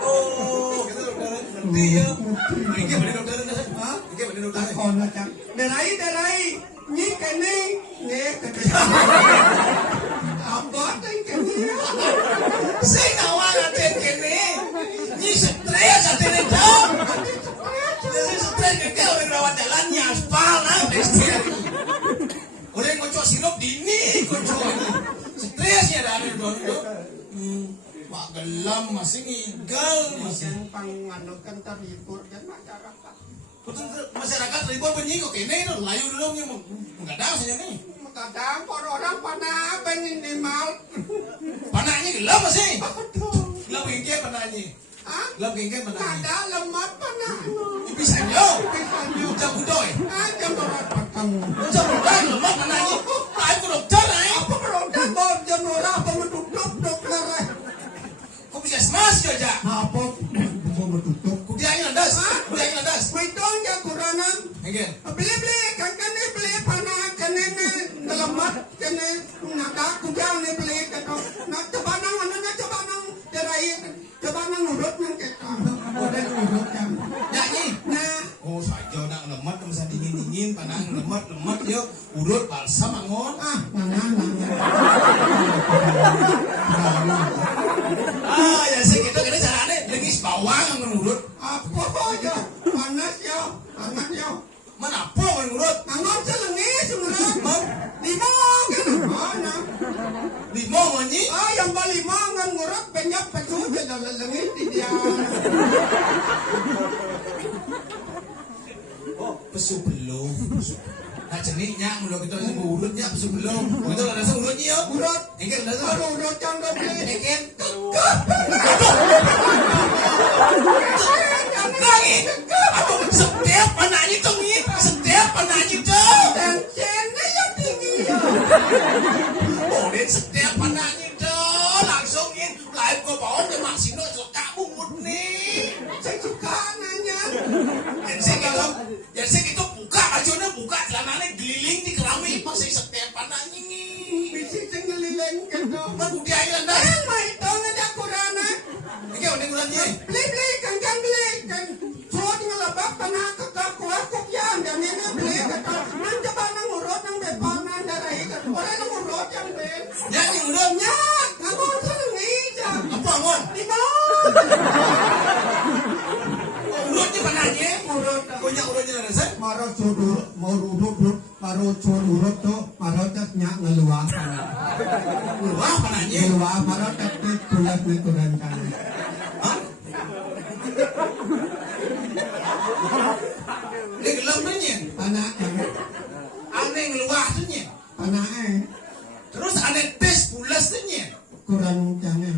Oh, gitu dokter. Ngerti ya. Ingin pak dokter eh. Hah? Ingin pak dokter eh. Takon macam. Derai. Ni kene. Ni kene. Abot yang kene. Saya nawang atin kini. Ni stres atin itu. Jadi stres keke orang rawat jalannya aspal lah. Orang ngocok sirup dini ngocok ini. Stresnya dari itu. Pak gelam masih ngigal masih. Yang panganukan terhibur dan masyarakat. Betul masyarakat ribuan penyidik kok ini itu layu dulu nih mengadang saja nih. Kadang orang panah minimal. Panahnya gelap masih. Gelap gengke panahnya. Hah? Gelap gengke panahnya. Ada lemot panah. Bisa nyo. Pisahnya. Jam budoy. Jam berat petang. Jam budoy lemot panahnya. Tahu ke dokter eh. Apa berobat bom jam berat apa menutup dokter. Kok bisa smas aja. Apa bisa menutup? Kudianya landas. Kudianya landas. Witong ya kuranan. Again. Beli kan beli panah kene lemot kene nada kujang ne beli kata. Nak cebanang anunya cebanang derai cebanang urut nang kata. Udah urut kan. Nyanyi. Nah, Oh saja nak lemot masa dingin panah lemot yo urut balsam angon. mana. Ya sih gitu kena carane lagi bawang angon urut. Apa aja panas ya, hangat ya. Mana apa angon urut? Angon selengis urut. Mau Limong kan mana? limau nyanyi. Yang balimong ngan urut banyak pecu jadi lengis di dia. Oh, pesu belum. Nah jeniknya mulut kita ada urutnya pesu belum. Betul ada urutnya yo. Urut. Ingin ada Aduh urut yang beli. Ingin. Lagi. Aku setiap penanya itu nih, setiap penanya itu. Dan cene yang tinggi ya. Oh, dia setiap penanya itu langsung in live ke bawah dia maksino suka bungut nih. Saya suka nanya. Ya saya gitu buka bajunya buka celananya geliling di keramik pas saya setiap penanya nih. Bisi cenggeliling gitu. Baru dia hilang dah. Mai tahu ada kurana. Ini udah bulannya. Beli kan beli kan. Suat ngelabak tanah ke kuat kukian. urut baru sur urut tuh baru nyak ngeluah. Ngeluah pananya. Ngeluah baru tapi tulas nih turun kan. Hah? Ini gelem tuh nya. Anak kan. Aneh ngeluah tuh nya. Anak Terus aneh tes pulas tuh nya. kurang jangan.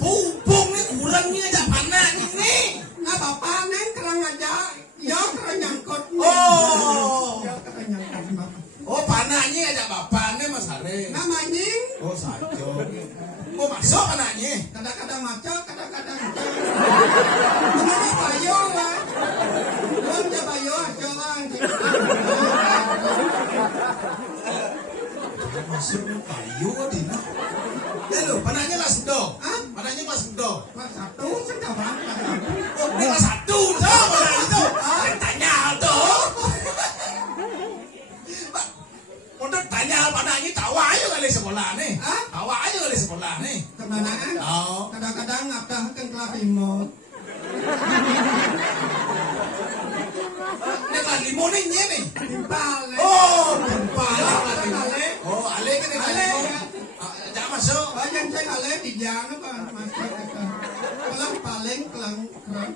Pupung nih kurangnya aja panas ini. Nah bapak neng kerang aja. Ya kerang nyangkut. Oh. Ya kerang nyangkut bapak. Oh panahnya aja bapaknya Mas Haris. Namanya Oh sajo. Oh masuk panahnya. kadang-kadang maco, kadang-kadang enggak. Mana bayo lah. Belum dia bayo jangan. Masuk kayu dina. Ya lo panahnya kelas do. Hah? Panahnya kelas do. Kelas 1 sudah bangga. Oh ini kelas 1 tuh panah itu. Tanya tuh. Untuk tanya panahnya tawa aja kali sekolah nih. Hah? Tawa aja kali sekolah nih. Kemana? Oh. Kadang-kadang ngabdah ke kelas remote. Ini kelas 5 nih nih. Timpal. Oh, timpal. Ale. Oh, ale kan ini kelas Ale. 5. Jangan masuk. Banyak saya ale di jana pak masuk ke kelang paling kelang kelang.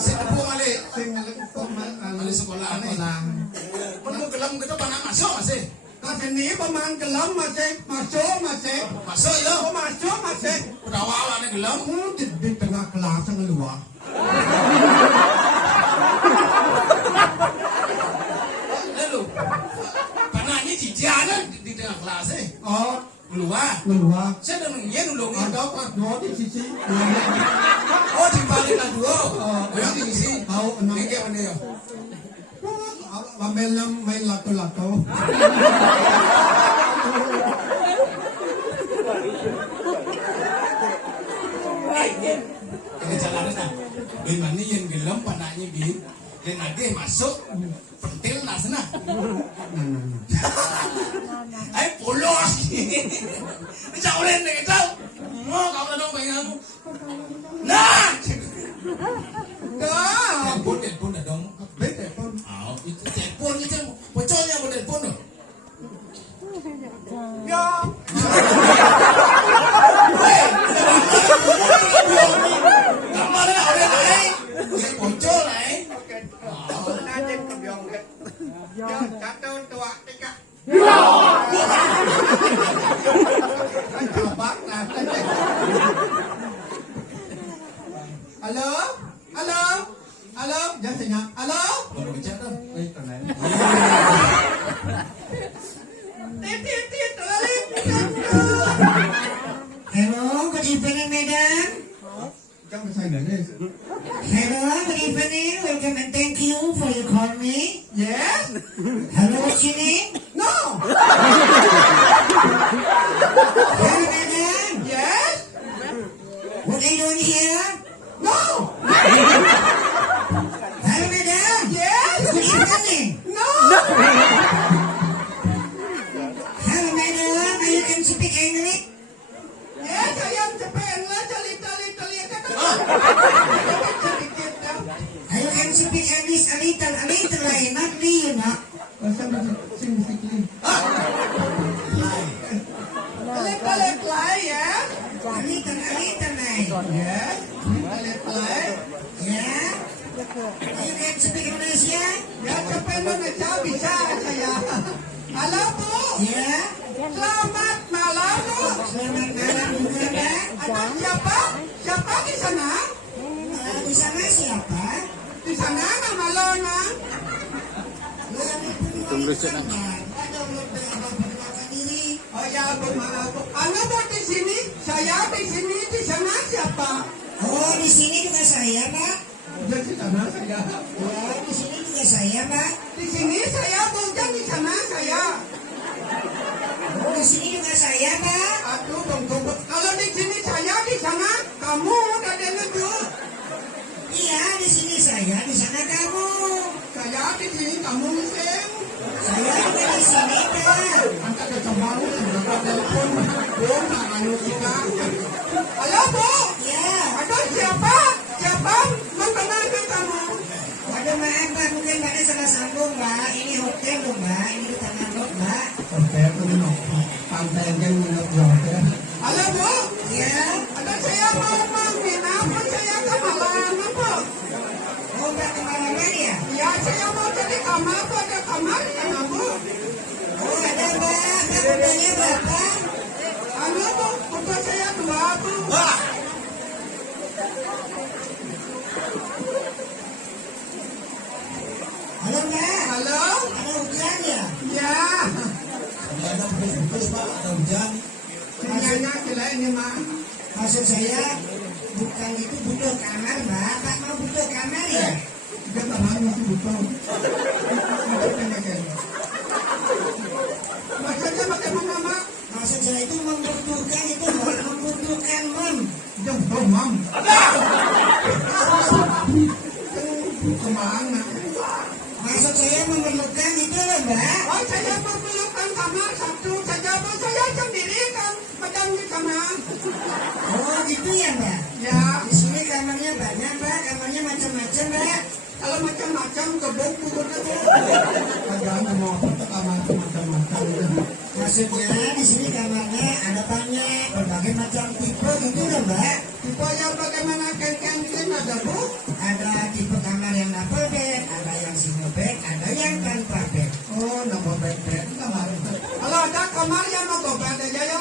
Sepung ale. Sing ale formal Ale sekolah nih. sekolah. Mau gelam gitu panah masuk masih. Kelas ini pemain kelam masih masuk masih. Masuk ya. Oh masuk masih. Udah awal nih gelam. Di tengah kelas ngeluar. Lalu panahnya jijianan di tengah kelas eh. Oh Keluar. ngeluar. Saya udah nungguin nulungin. Ada kelas 2 di sisi. Oh, di balik kelas 2. Oh, yang di sini. Tahu enam. Ini kayak mana ya? Ambilnya main lato-lato. Ini jalannya nah. Gimana yang gelam panahnya bin. Dan nanti masuk pentil nah sana. Ay polos. Jangan ulen nih kau. Mau kau dah dong pengen. Nah. Dah. Telepon dah dong. Bete pun. Ah, itu telepon itu bocornya mau telepon dong. Ya. Kamar lah orang lain. Bocor lain. Nanti kebiong ke. Ya, jatuh tua tiga. Coba nanti. Halo? Halo? Halo? Jangan senyap. Halo? Baru bicara dong. Wait, tenang. Hello, good evening, madam. Jangan saya ganes. Hello, good evening. Welcome and thank you for your call me. Yes? Hello, what's your name? No? Hello, madam. Yes? What are you doing here? No? Hello, madam. Yes? Good evening. No? Hello, madam. You can speak English? Yes, saya cepen lah cali-cali kata. Sedikit dah. You can speak English a little, not really, you know. Bahasa sing sikli. Kalik lai ya. A little, like. Yes. Kalik lai. Yeah? You can speak English, yeah? Ya cepen Indonesia bisa saya. Halo Bu. Yeah? Selamat malam Bu. Selamat malam juga, Mbak. Ada siapa? Siapa di sana? Di sana siapa? Di sana nama Lona. Tunggu sebentar. Ada perkenalkan diri. Oh ya bermaaf Bu. Anda Bu di sini? Saya di sini. Di sana siapa? Oh, di sini juga saya, Pak. Di sana saya. Oh, di sini juga saya, Pak. Di sini saya Bu. Dan di sana saya. Oh, di sini juga saya, Pak. Aduh, tunggu. Kalau di sini saya, di sana kamu udah dengar dulu. Iya, di sini saya, di sana kamu. Saya di sini, kamu mesin. Saya juga di sini, Pak. Angkat ke cabang, angkat telepon, belum anu kita. Halo Bu, Ya, aduh siapa? Siapa? salah sambung mbak, ini hotel loh mbak, ini di Taman Lot mbak. Hotel tuh minum pantai aja minum hotel. Halo Bu, Ya, ada saya mau menginap, saya kemalangan Bu. oh mbak kemana-mana ya? Ya saya mau jadi kamar, Bu, ada kamar ya Bu. Oh ada mbak, mbak kudanya berapa? Halo Bu, foto saya 2 Bu. Halo mbak, Halo, ada hujan ya? ya. Ada putus pak, ada hujan. Kayaknya gila ini mah. Maksud saya bukan itu butuh kamar mbak, pak mau butuh kamar ya? Dia kamar masih butuh. Maksudnya bagaimana Mak? Maksud saya itu membutuhkan itu mbak, membutuhkan mem. Dia butuh mam. Kemana? Maksud saya memerlukan itu loh mbak. Oh saya memerlukan kamar 1 saja Bu, saya sendiri kan sedang di kamar. Oh gitu ya mbak. Ya, Di sini kamarnya banyak mbak, kamarnya macam-macam mbak. kalau macam-macam kebun kuburnya Bu. Ada mau apa kamar macam-macam. Maksudnya di sini kamarnya ada banyak berbagai macam tipe gitu loh mbak. Tipenya bagaimana ken ada Bu? Ada tipe kamar yang double bed, ada yang single bed, ada yang tanpa bed. Oh, nama bed kamar. Kalau ada kamar yang mau gobat aja ya.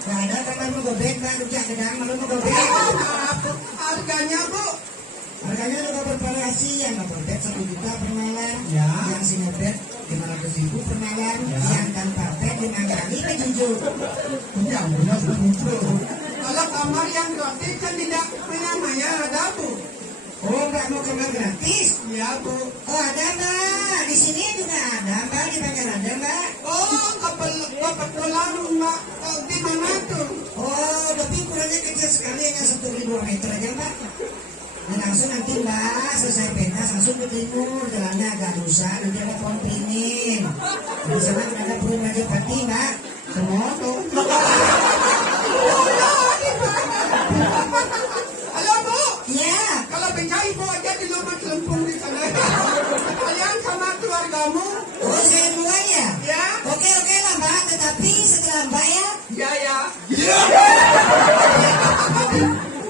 Gak ada kamar mau go bed mbak, rujak gedang malu mau go bed. Oh, maaf Bu, harganya Bu. Harganya juga bervariasi, yang double bed 1 juta per malam, Ya. yang single bed 500.000 per malam, yang tanpa bed 5 kali dijunjung. Yang benar muncul. Kalau kamar yang gratis kan tidak punya Maya ada Bu. Oh mbak mau kamar gratis? Ya Bu. Oh ada mbak, di sini juga ada mbak, di Banjar ada mbak. Oh, kebetulan Mbak, di mana tuh? Oh tapi ukurannya kecil sekali, hanya 1.000 meter aja mbak. Nah, langsung nanti mbak selesai pentas langsung ke timur, jalannya agak rusak, nanti ada pohon beringin. Di sana ada burung raja pati mbak. Semua tuh. Halo Bu, Iya. kalau bisa Ibu aja di rumah Lempung di sana. Kalian sama keluargamu? Oh saya duluan ya. Ya? Oke lah mbak, tetapi setelah mbak ya. Ya ya.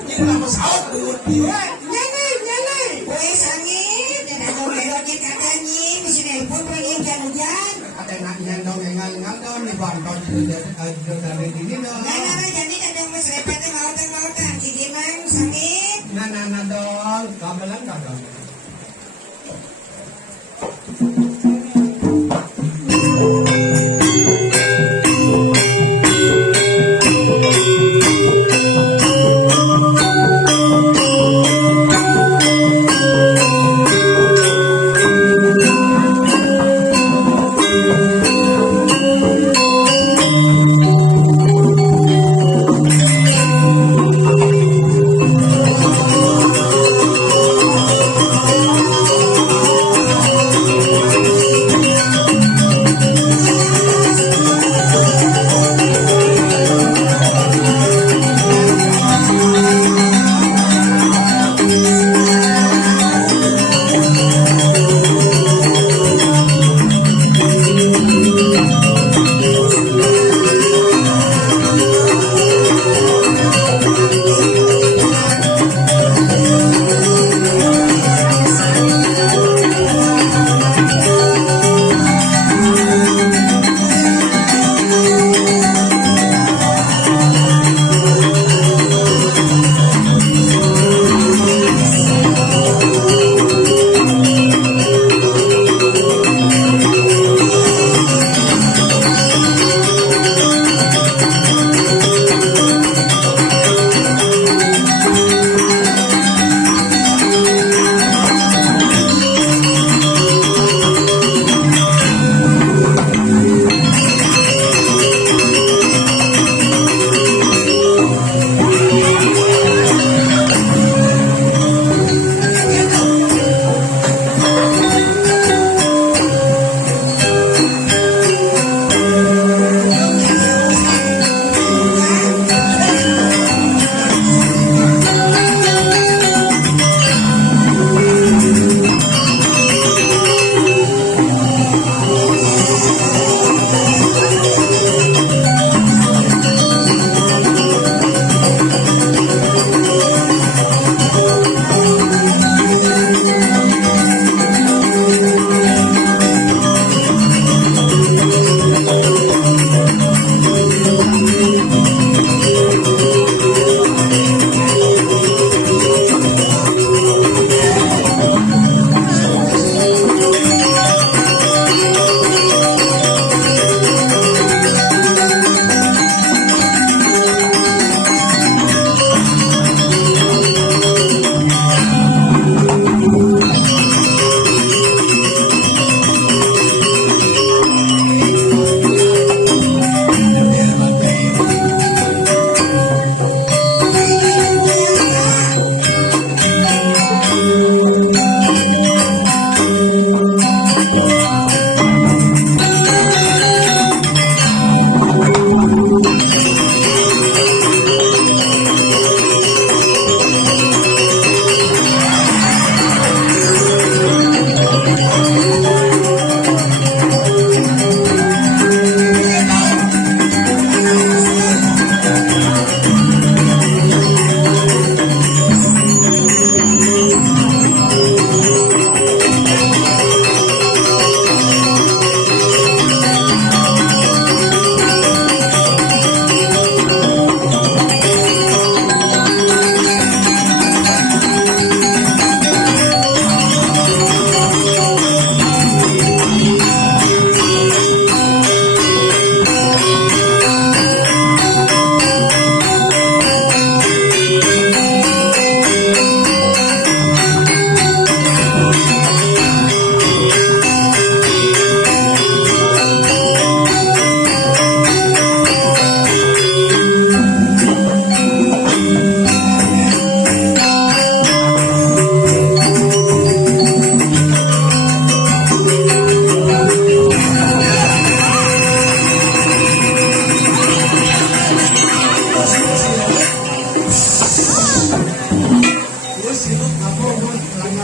Ini kenapa saut buat Weh, nyeni. Woi sangit, tidak mau meloknya katanya, mesti nelpon pergi hujan-hujan. ada naknya dong ngal dong di banton dari ini dong. Nah, jadi ada mas repete mau-mau cikiman sangit. Nah dong, gamelan dong.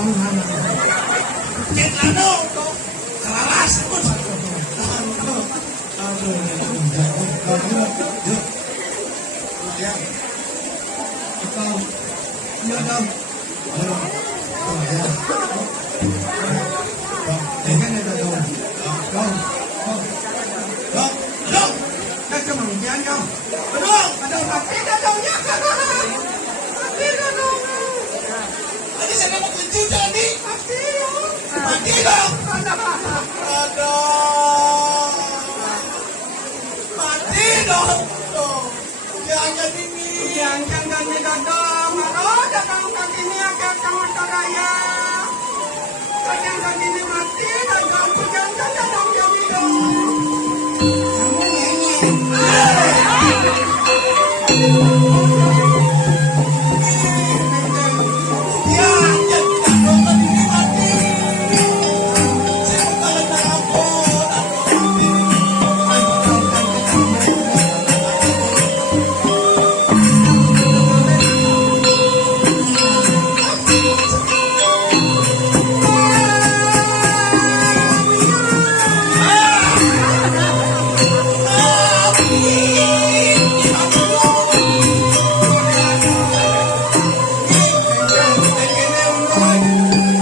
Cek ano, kelaras pun. Ya. Ikaw. Iya daw. Teka na daw. Dong, Kaya mangyan daw. dong. Ada makita daw niya. Makita daw. Ano sa naman kunci tadi? Makita. Mati dong. Aduh. Mati dong. Jangan ini. Yang kami datang. Ano datang kami ni akan kamu taraya. Yang kami ni mati datang pegang datang kami dong. Kamu nyanyi. Ya, jangan dong ini mati. Saya bukan takut.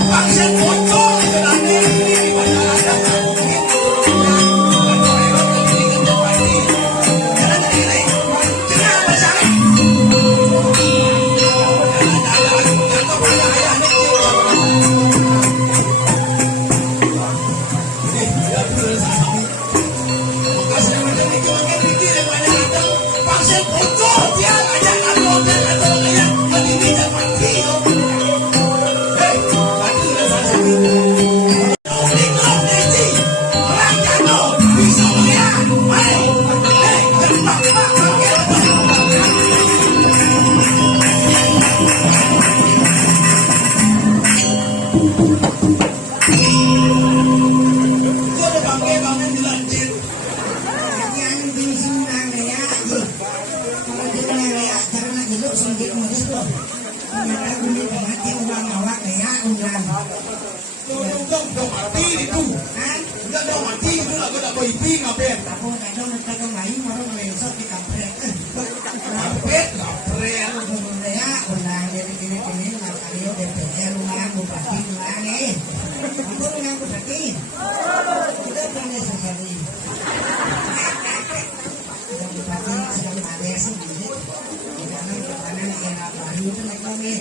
Bangsa bocor itu nanti di masyarakat. Yang bingsin nang ya. Kalau dia nang ya karena dulu sendiri modus tuh. Ternyata gue mati uang awak ya undang. Mati itu. Kan? Udah dong mati itu lah gue tak boleh iping ngapain. Aku kadang ngetang lain orang ngelensot di kampret. Ngapain, ngapain. Ya undang dari kini Mario DPR undang bupati undang Aku undang bupati. Udah pernah sekali. Yang bupati sedang ada sendiri. Karena era baru itu ekonomi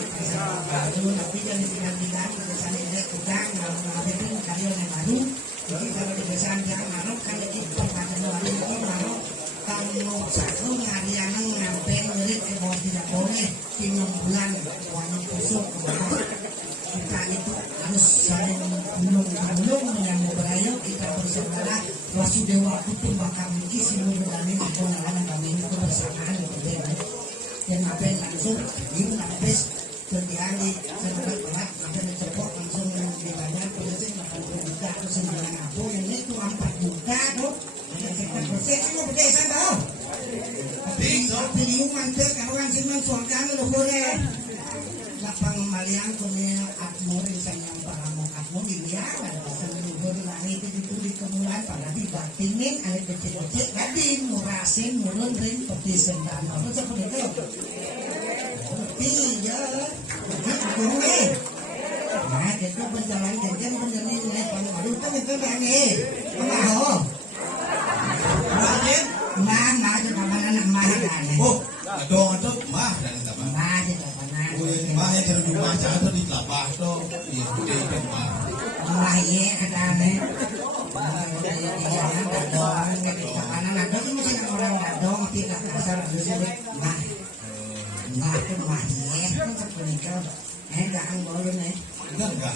baru tapi jangan tinggal di sana ada utang kalau itu karya yang baru jadi kalau di desa yang baru kan jadi tempatan baru itu baru kamu satu harian ngampe ngerit kalau tidak boleh 3 bulan wangi kusuk kita itu harus saling bulung yang berayap kita bersaudara Wasudewa itu bakal miki seluruh kami pengenalan kami itu bersamaan dan ngapain langsung ibu habis terjadi sebenarnya berat ngapain cepok langsung dibayar polisi 80 juta atau 9 aku yang itu 4 juta tuh ada sekitar persen kamu berdesa tau pilih mantel kawan siman suarkan lu boleh lapang maliang punya akmur yang paramu akmur dibiarkan seluruh langit itu di kemulan pada dibatinin ada kecil-kecil gadin murasin murun ring peti sendan apa seperti itu iya gue nah itu berjalan jajan menjadi naik baru itu kan itu mau Mungkin. mah itu kapan anak mah kan Oh, dong itu mah dan apa? mah itu kapan Mah yang terjumpa jatuh di kelapa tuh, iya udah itu mah. mah iya ada nih dadong gitu kapan dadong itu mesti orang dadong tidak kasar disebut mah mah itu mah iya kan seperti itu jangan boleh nih Enggak.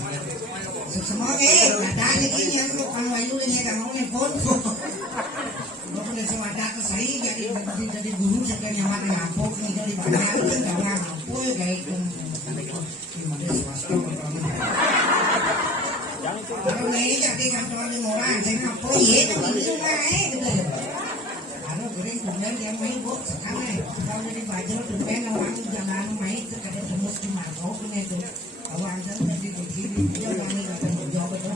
semua ada ini yang lu kalau ayu ini kan mau pun lo punya semua data saya jadi guru saya nyaman ngampuk nih jadi banyak kan nggak ngampuk kayak gimana swasta kalau nih jadi kantor di orang saya ngampuk iya tapi itu naik gitu kalau gering kemudian dia main bu sekarang kalau jadi baju tuh orang jalan main itu kada semus cuma kau punya itu Awang dan tadi di sini dia kami akan menjawab itu.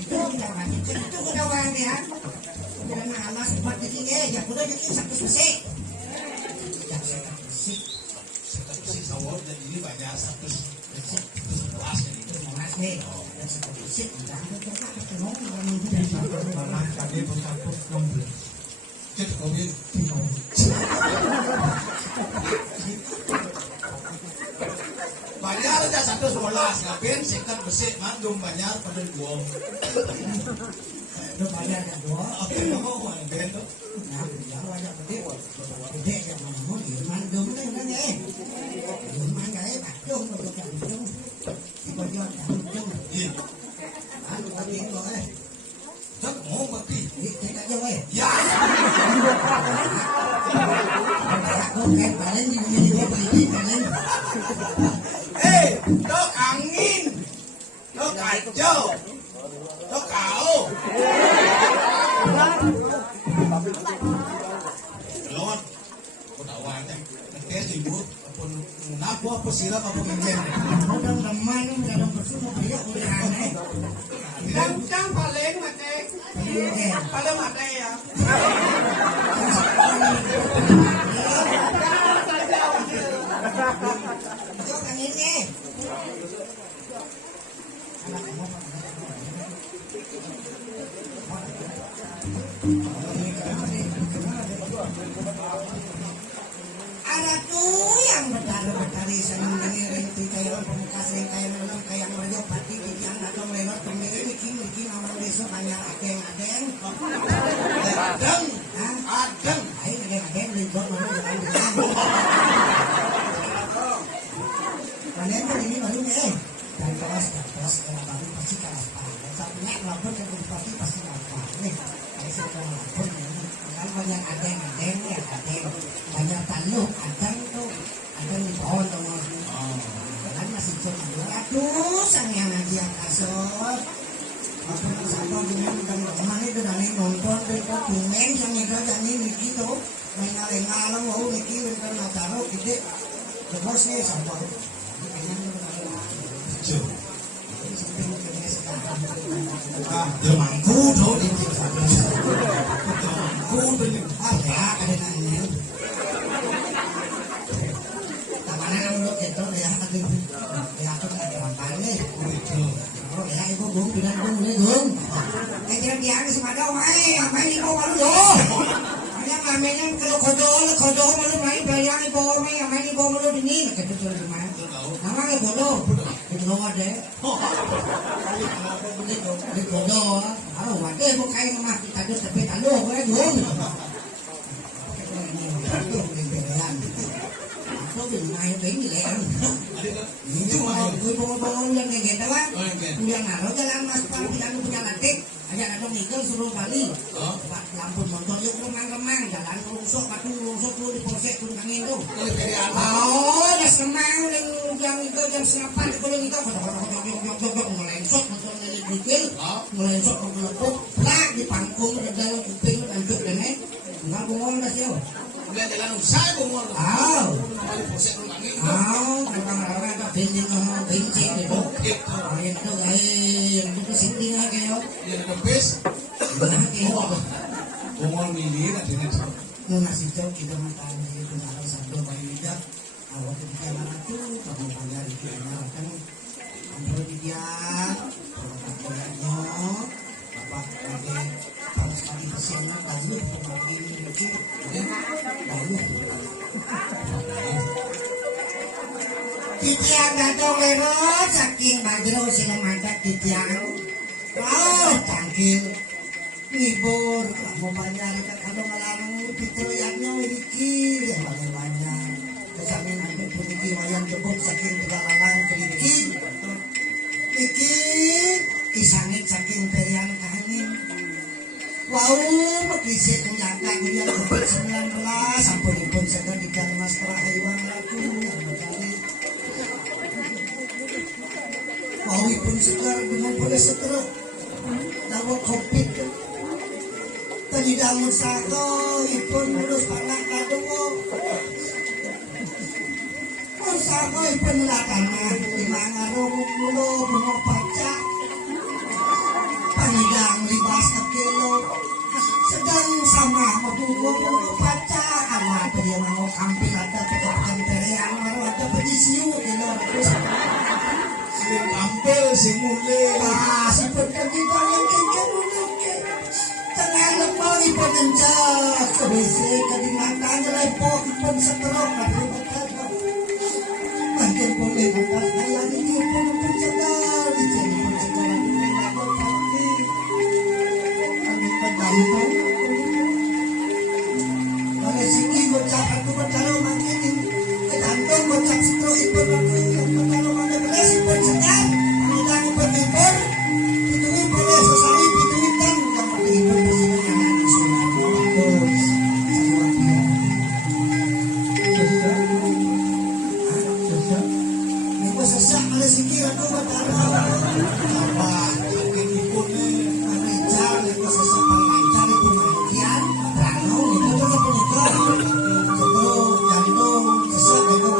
Itu kita masih itu kita awang ya. Jangan alas buat di sini ya. Kuda jadi satu sesi. Si sawah dan ini banyak satu kelas ini. Mas nih. Satu sesi. Jangan lupa ketemu Malah kami bersatu nombor. Cek kopi. Banyak aja 111, ngapain sekat besi mandum banyak pada dua. Lu bayar ya dua. Oke, mau ngapain tuh? Nah, jangan banyak gede. Gede yang mau Irman dong kan nih. Irman kayak pacung untuk jantung. Ibu jual jantung. Iya. Anu tapi kok Cek mau bagi. Cek aja weh. Ya. Aku kan paling di dia beli paling. Dok angin. Dok kacau. Dok kau. Lord. Ketawa teh. Tes ibu apun napo apa sila apa ngen. Udah teman udah bersama dia udah aneh. Cang paling mate. Paling mate ya. Itu kan ini. Ada tuh yang bertari-bertari senang dengerin tuh kayak pemukas yang kayak menang kayak mereka pati di yang atau lewat pemilih bikin orang desa banyak adeng. Adeng. Ayo adeng ribut mana jalan. Mana ini baru nih. Dan kelas kalau baru pasti kelas paling. Satunya lapor ke bupati pasti lapor nih. Saya sudah lapor ini. Kalau banyak adeng ya adeng. Banyak taluh adeng tuh. Adeng di pohon tuh mas. Kan masih cuma 200 yang ngaji kasur. Apa sama dengan teman-teman itu dari nonton dari dokumen yang itu jadi gitu. Main mau gitu kan taruh gitu. Terus nih sama. Demangku tuh di demangku tuh ya ada nanya mana menurut itu ya aku ada apa nih ya ibu bung bilang bung nih bung kira dia ini semua dong apa ini kau malu loh yang namanya kalau kodo malu main bayang ibu main ibu malu ini gitu tuh gimana namanya bodoh itu ada di bodoh ada mau kain mah kita tuh tapi taluh gue bung aku main ini lah itu mau gue bawa yang kayak gitu kan yang naruh jalan mas kalau tidak punya lantik aja ada mikir suruh balik lampu motor yuk remang jalan rusuk batu rusuk tuh di polsek tuh angin tuh ya semang yang itu jam 8 kalau itu melensot motor dikil melensot mengelepuk lah di pangkung di dalam kuping lanjut dene enggak bungol dah siapa udah jalan usai bungol di polsek tuh angin kadang-kadang ada bensin itu itu yang itu sinting aja yo yang kempes bungol mini nanti nasi jauh kita makan itu kalau satu bayi hijab awal ketika mana tuh kamu bayar itu kan ambil dia kalau apa lagi kalau sekali kesana lalu pemakai ini lucu lalu titiang datang lewat saking baju sila mata titiang cangkir ngibur kamu banyak kalau ngalaman itu yaknya dikir ya banyak kesamin ada puniki wayang jebuk saking tegalalan kelidiki dikir kisangit saking perian kahanin wow makrisik menjaga kuliah COVID-19 sampai pun sedang di mas kerahayuan laku wow pun segar dengan pada seteruk dawa COVID tadi damun sako ipun mulus panak kadungo sako ipun lakana kilo sedang sama mabubuang pacaran apa dia mau ambil ada tukang perian mau ada pedisiu kilo Si kampil, si mule. si pagkakita yang kaya muluke tengah lemang ipon nenjak sebesi kadimatan lepok ipon seterong makin boleh bukan kaya ini ipon pencadar dijadi pencadaran ini lapor kami pedantong oleh sini bocah aku bertaruh makin pedantong bocah setro ipon aku yang bertaruh mana belas ipon sedar bilang ipon ipon itu boleh sesali piduitan yang pakai ipon bersinar sunnah waktu Ibu sesak oleh sini aku bertaruh Wah, makin ikut nih. Mancar, ibu sesak mancar, ibu mankian Rano, itu tuh kepunyukan Jantung, jantung, sesak itu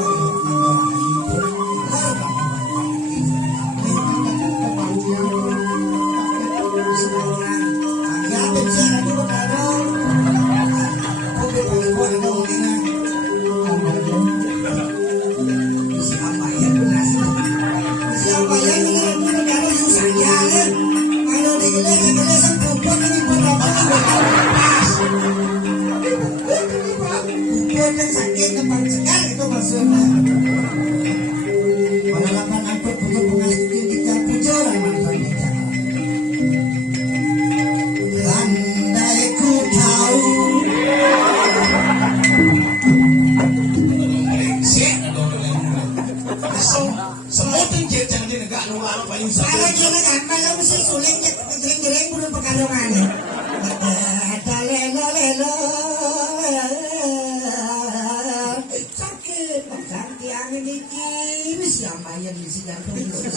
yang sakit depan sekal itu maksudnya pengalaman aku punya pengasih kita pujuran mantan kita andai ku tahu Brengsek, aduh, semutin jet jangan di negara luar paling kalau sakit. dia nak kalau mesti suling jering-jering belum pekalongan ada lelo sakit pasang tiang ini kini siapa yang isi jantung isi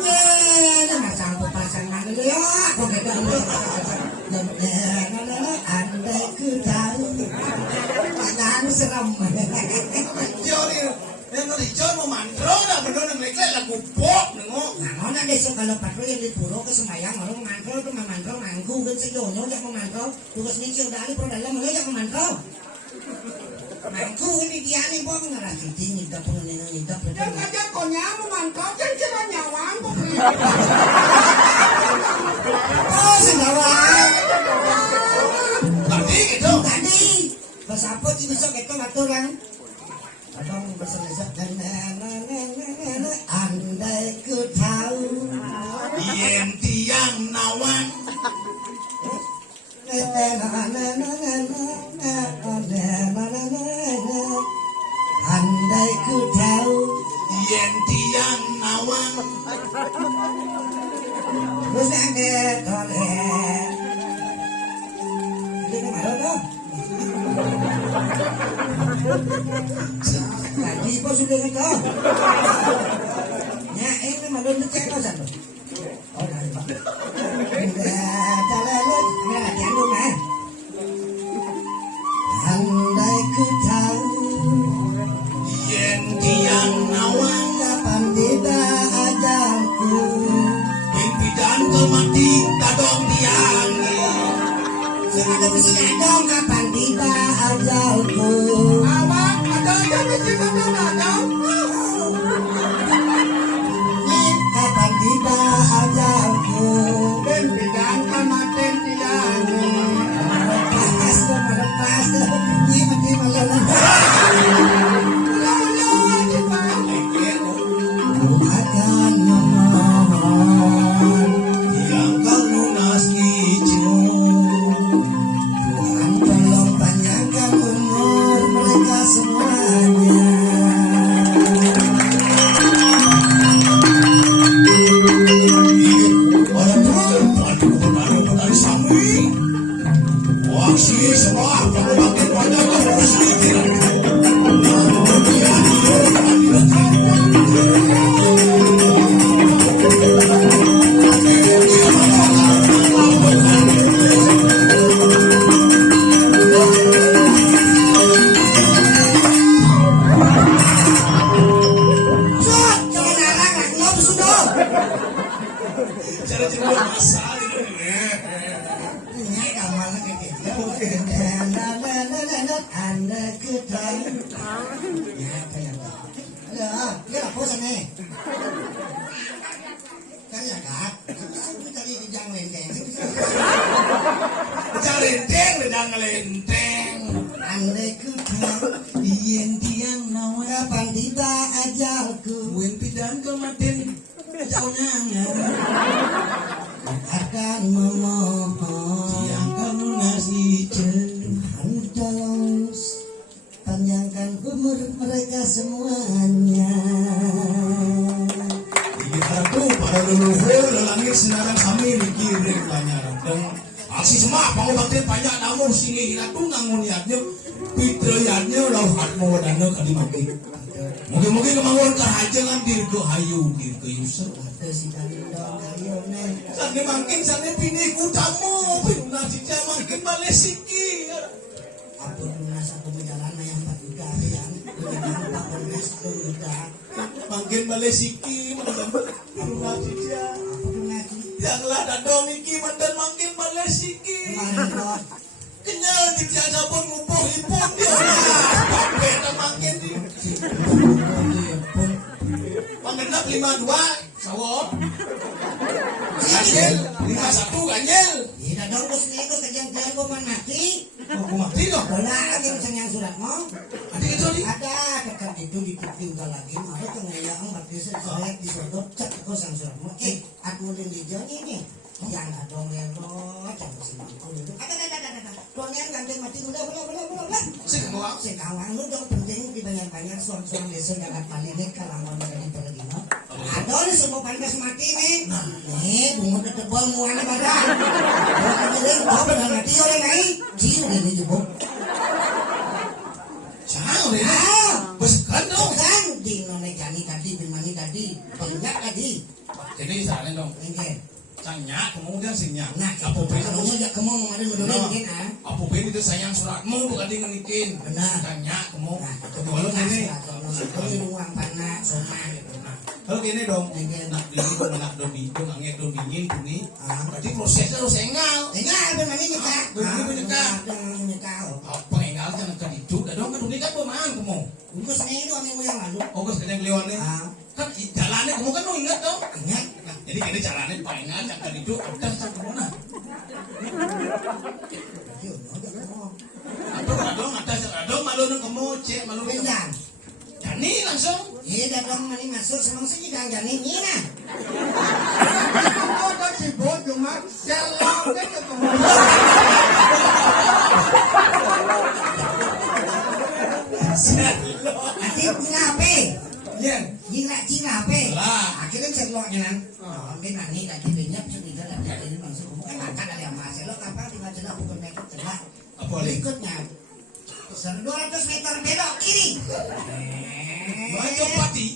ya masang pasang nang ya aku beda andai ku tahu jangan seram Joni, yang hijau mau mantro dah bener ngeklek lagu pop nengok. nah nona besok kalau patro yang di puro ke semayang orang mantro itu memantro mangku kan sejono jak memantro tugas ni cio dari pro dalam lo jak memantro mangku ini dia nih bang ngerasa tinggi dapur neneng dapur Yang aja kau nyamu mantap, yang cuma nyawang kok. oh sengawan Tadi gitu. tadi pas apa sih besok itu aturan abang bersama dan andai ku tahu Yen tiang nawan. andai ku tahu Yen tiang nawan. terus ada toleh ini mana dong tadi bos sudah kata ya ini mana tu cek kau sana oh dari pak toleh lu mana tiang lu mah andai ku tahu Yen tiang nawan. kapan tiba ajalku Pimpinan kemati tadong tiang. sengaja mesti datang kapan tiba ajalku Awak ada aja mesti kau ada. kapan tiba ajalku Dan bidang kamar sana. Kan ya kak, kita tadi di jang lenteng. Jang lenteng, jang lenteng. Andai ku tahu yen tiang nawa kapan tiba ajalku. Wen pidan kematin jauhnya. Akan memohon Yang kamu ngasih Tuhan tolong panjangkan umur mereka semuanya. Aku para leluhur langit senarang sami mikirin banyak dan aksi semua pangobatin banyak namun sini itu nganguniatnya fitrayatnya lauh hatmo wadana kalimati mungkin kemangun kahajangan dirgo hayu dirgo yusuf Ada si kandang kayu neng. sana makin sana pini kutamu pina cica makin malesiki Aku lunas aku berjalan yang batu kalian. Dengan Pak Polres Tunggak. makin malesiki mandan pina cica Aku lunas. yang lada dong iki mandan makin malesiki Kemarin kok. kenyal di tiada pun ngupuh ipun dia pakai makin di pangenap 52 sawot ganjel 51 ganjel Tidak dong kus nego kejang kejang kau mati. aku mati dong Bola lagi yang suratmu. adik itu di Ada dekat itu ditinggal lagi. Ada pengayaan berarti saya disodot cek kau sang suratmu. Aku di joni nih. Yang ada lelo, jangan semangkul itu. Ada. Tuangnya ganteng mati udah. sekawang Sekawang lu dong penting di banyak-banyak suang-suang desa dapat paling kalangan dari pergino. Ada nih semua pantas mati nih. Nih, bunga ketebal muana badan. Kalau kalian kau benar mati oleh naik, jiu ini juga. jauh deh beskan dong Kan di nona jani tadi, di mani tadi, banyak tadi. jadi misalnya dong Enggak. tanya kemudian sinya Nah, apa itu kalau saja kamu mau ada ngedolin mungkin ah. apa ben itu sayang suratmu bukan dia ngenikin Benar. tanya kamu Nah, itu kalau ini ini uang panas, soma. kalau gini dong Enggak. nak dini kok nak dong dong angin dong dingin bunyi Ah. berarti prosesnya harus engal Enggak, benar nyekak. Benar menyekak. Menyekak. apa engal jangan kan itu dah dong kan duni kan pemahan kamu Bungkus ini doang yang yang lalu. oh kes kadang keliwannya Ah, kan jalannya kamu kan lo ingat dong ingat. nah jadi kini jalannya palingan jangan itu ada satu mana Yuk, udah kamu. apa dong ada dong malu dong kamu cek malu dong Pindah. Jani langsung Iya, dong mani masuk semang sih kang jani ini nah. Aku tak sibuk cuma jalan ke kamu. Nanti ngape? Yen Ngape? Lah. Akhirnya cekloknya kan. Mungkin nani tadi banyak sudah dapat ini langsung. Kan makan ada yang masih lo kapan tinggal celah bukan naik celah. apa lagi Berikutnya 200 meter belok kiri. Maju pati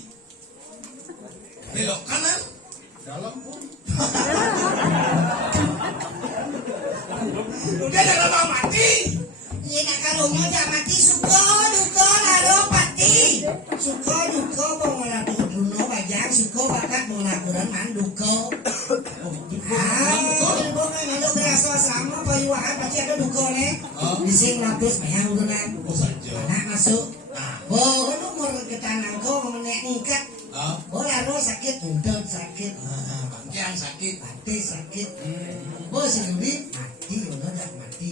belok kanan Dalam pun. udah ada lama mati Iya nak karungnya udah mati suko duko laro pati. Suko duko mau ngelaku duno bajang suko bakat mau ngelakuran manduko. Duko kan ada berasa sama payuan pasti ada duko nih. Di sini lapis banyak urunan. oh saja Anak masuk. Bo, kan umur ke tanah kau menek ngkat. Bo laro sakit, udut sakit. bangkian sakit Mati sakit. Bo sendiri mati, udah dah mati.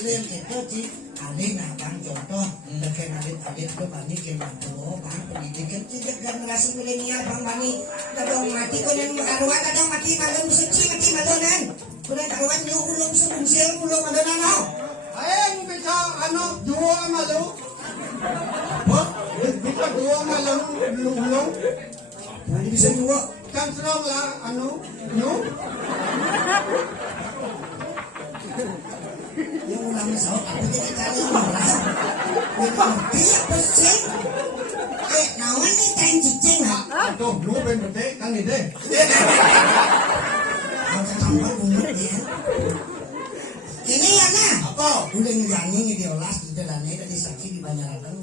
Lên cái cơ chí alin là bang contoh dekat alit tu bani kematu bang pendidikan tidak generasi milenial bang bani kadang mati konen arwah kadang mati malam suci mati malonan konen arwah nyu ulung sebungsil ulung malonan no Ayang bisa dua malu. apa Bisa dua malu lulung. Ini bisa juga Kan serang lah nyu. yang ulang sahut aku jadi kali orang ngerti apa sih nawan ni kain cicing ha Aduh, lu bener kan ide. Ang katampal bungut dia. Ini ya na. apa Udah nyanyi diolas di dalamnya dari saksi di Banyaradeng.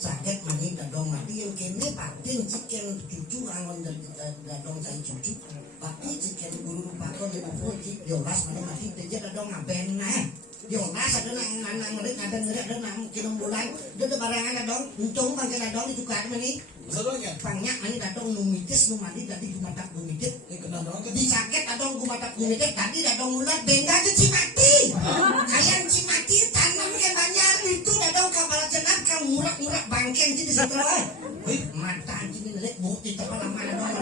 Sakit mani dadong mati yang kini pating ciken cucu angon dari dadong saya cucu. Pati ciken guru pato di buku diolas mani mati dia dadong ngaben nah. Jonas ada nang ngeri ada ngeri ada nang kinong bulan. Ada barangan ada dong. Uncung bang kena dong ditukar mani. Masalahnya. Pangnya mani datong numitis numadi tadi gumatak gumitit. Kena dong. Di sakit datong gumatak gumitit tadi datong ulat bengga aja cimati. Ayam cimati tanam ke banyak itu datong kapal jenat kan murak-murak bangken di situ lah. Mata anjing ini lek bukti kepala mana dong.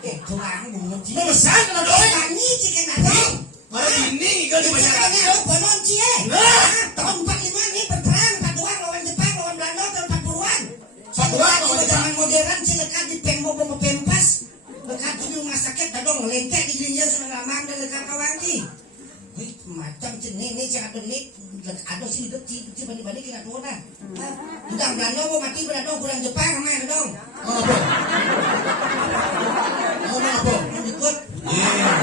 Tuang bunga cik. Memesan kena dong. Tani cik kena dong. Malah ini kan banyak. Ini bonon cie. Tahun 45 ini berperang paduan lawan Jepang lawan Belanda tahun 40-an. Paduan lawan zaman modern sih lekat di pembo pempas. Lekat di rumah sakit dadong lengket di gelinja sama lamang dan lekat kawangi. Wih macam jenis ini cak nih ada sih hidup cik balik kena tuh dah. Udah Belanda mau mati Belanda kurang Jepang mana dong. Apa? Apa? Ikut. Iya.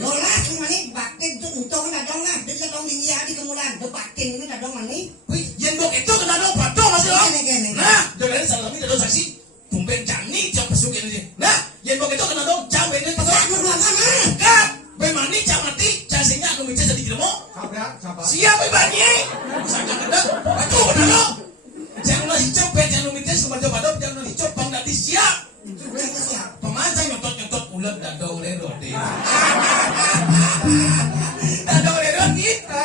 Lola cuma nih batin tuh untung ada dong lah. Dia dong dia di kemulan. The batin ini ada dong mani. Wih, yang dok itu kena dong patung masih dong. Gini. Nah, jangan salah ini ada saksi. Tumpen jani jam pesuk ini. Nah, yang dok itu kena dong jam ini pasok. Kan, bemani jam mati jasinya aku minta jadi kilmo. Siap bebani. Usahanya kena. Aduh, kena dong. Jangan hijau ben jangan minta semua padop jangan hijau bang nanti siap. Pemancang nyotot ulat dadong lero deh. Dadong lero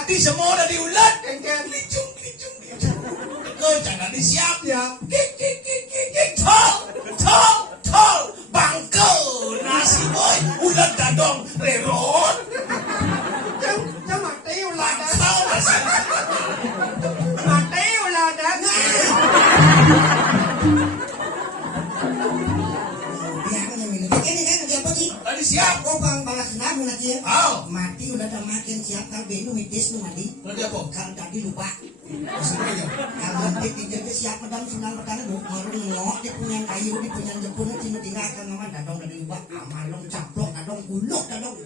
di semua udah diulat. Licung. Kau jangan disiap ya. Tol. Bangkel nasi boy ulat dadong lero. Jangan mati ulat. Bangkel nasi. Mati ulat. Tadi siap. Kau bang balas namu nanti ya. Aw. Mati udah ada makin siap kalau benu mitis nu mati. Tadi apa? Kalau tadi lupa. Sebenarnya. Kalau nanti tidak siap pedang senang pedang bu. Malu ngok di punya kayu di punya jepun cina tinggal kan nama dadong dari lupa. Amalong caplok dadong guluk dadong.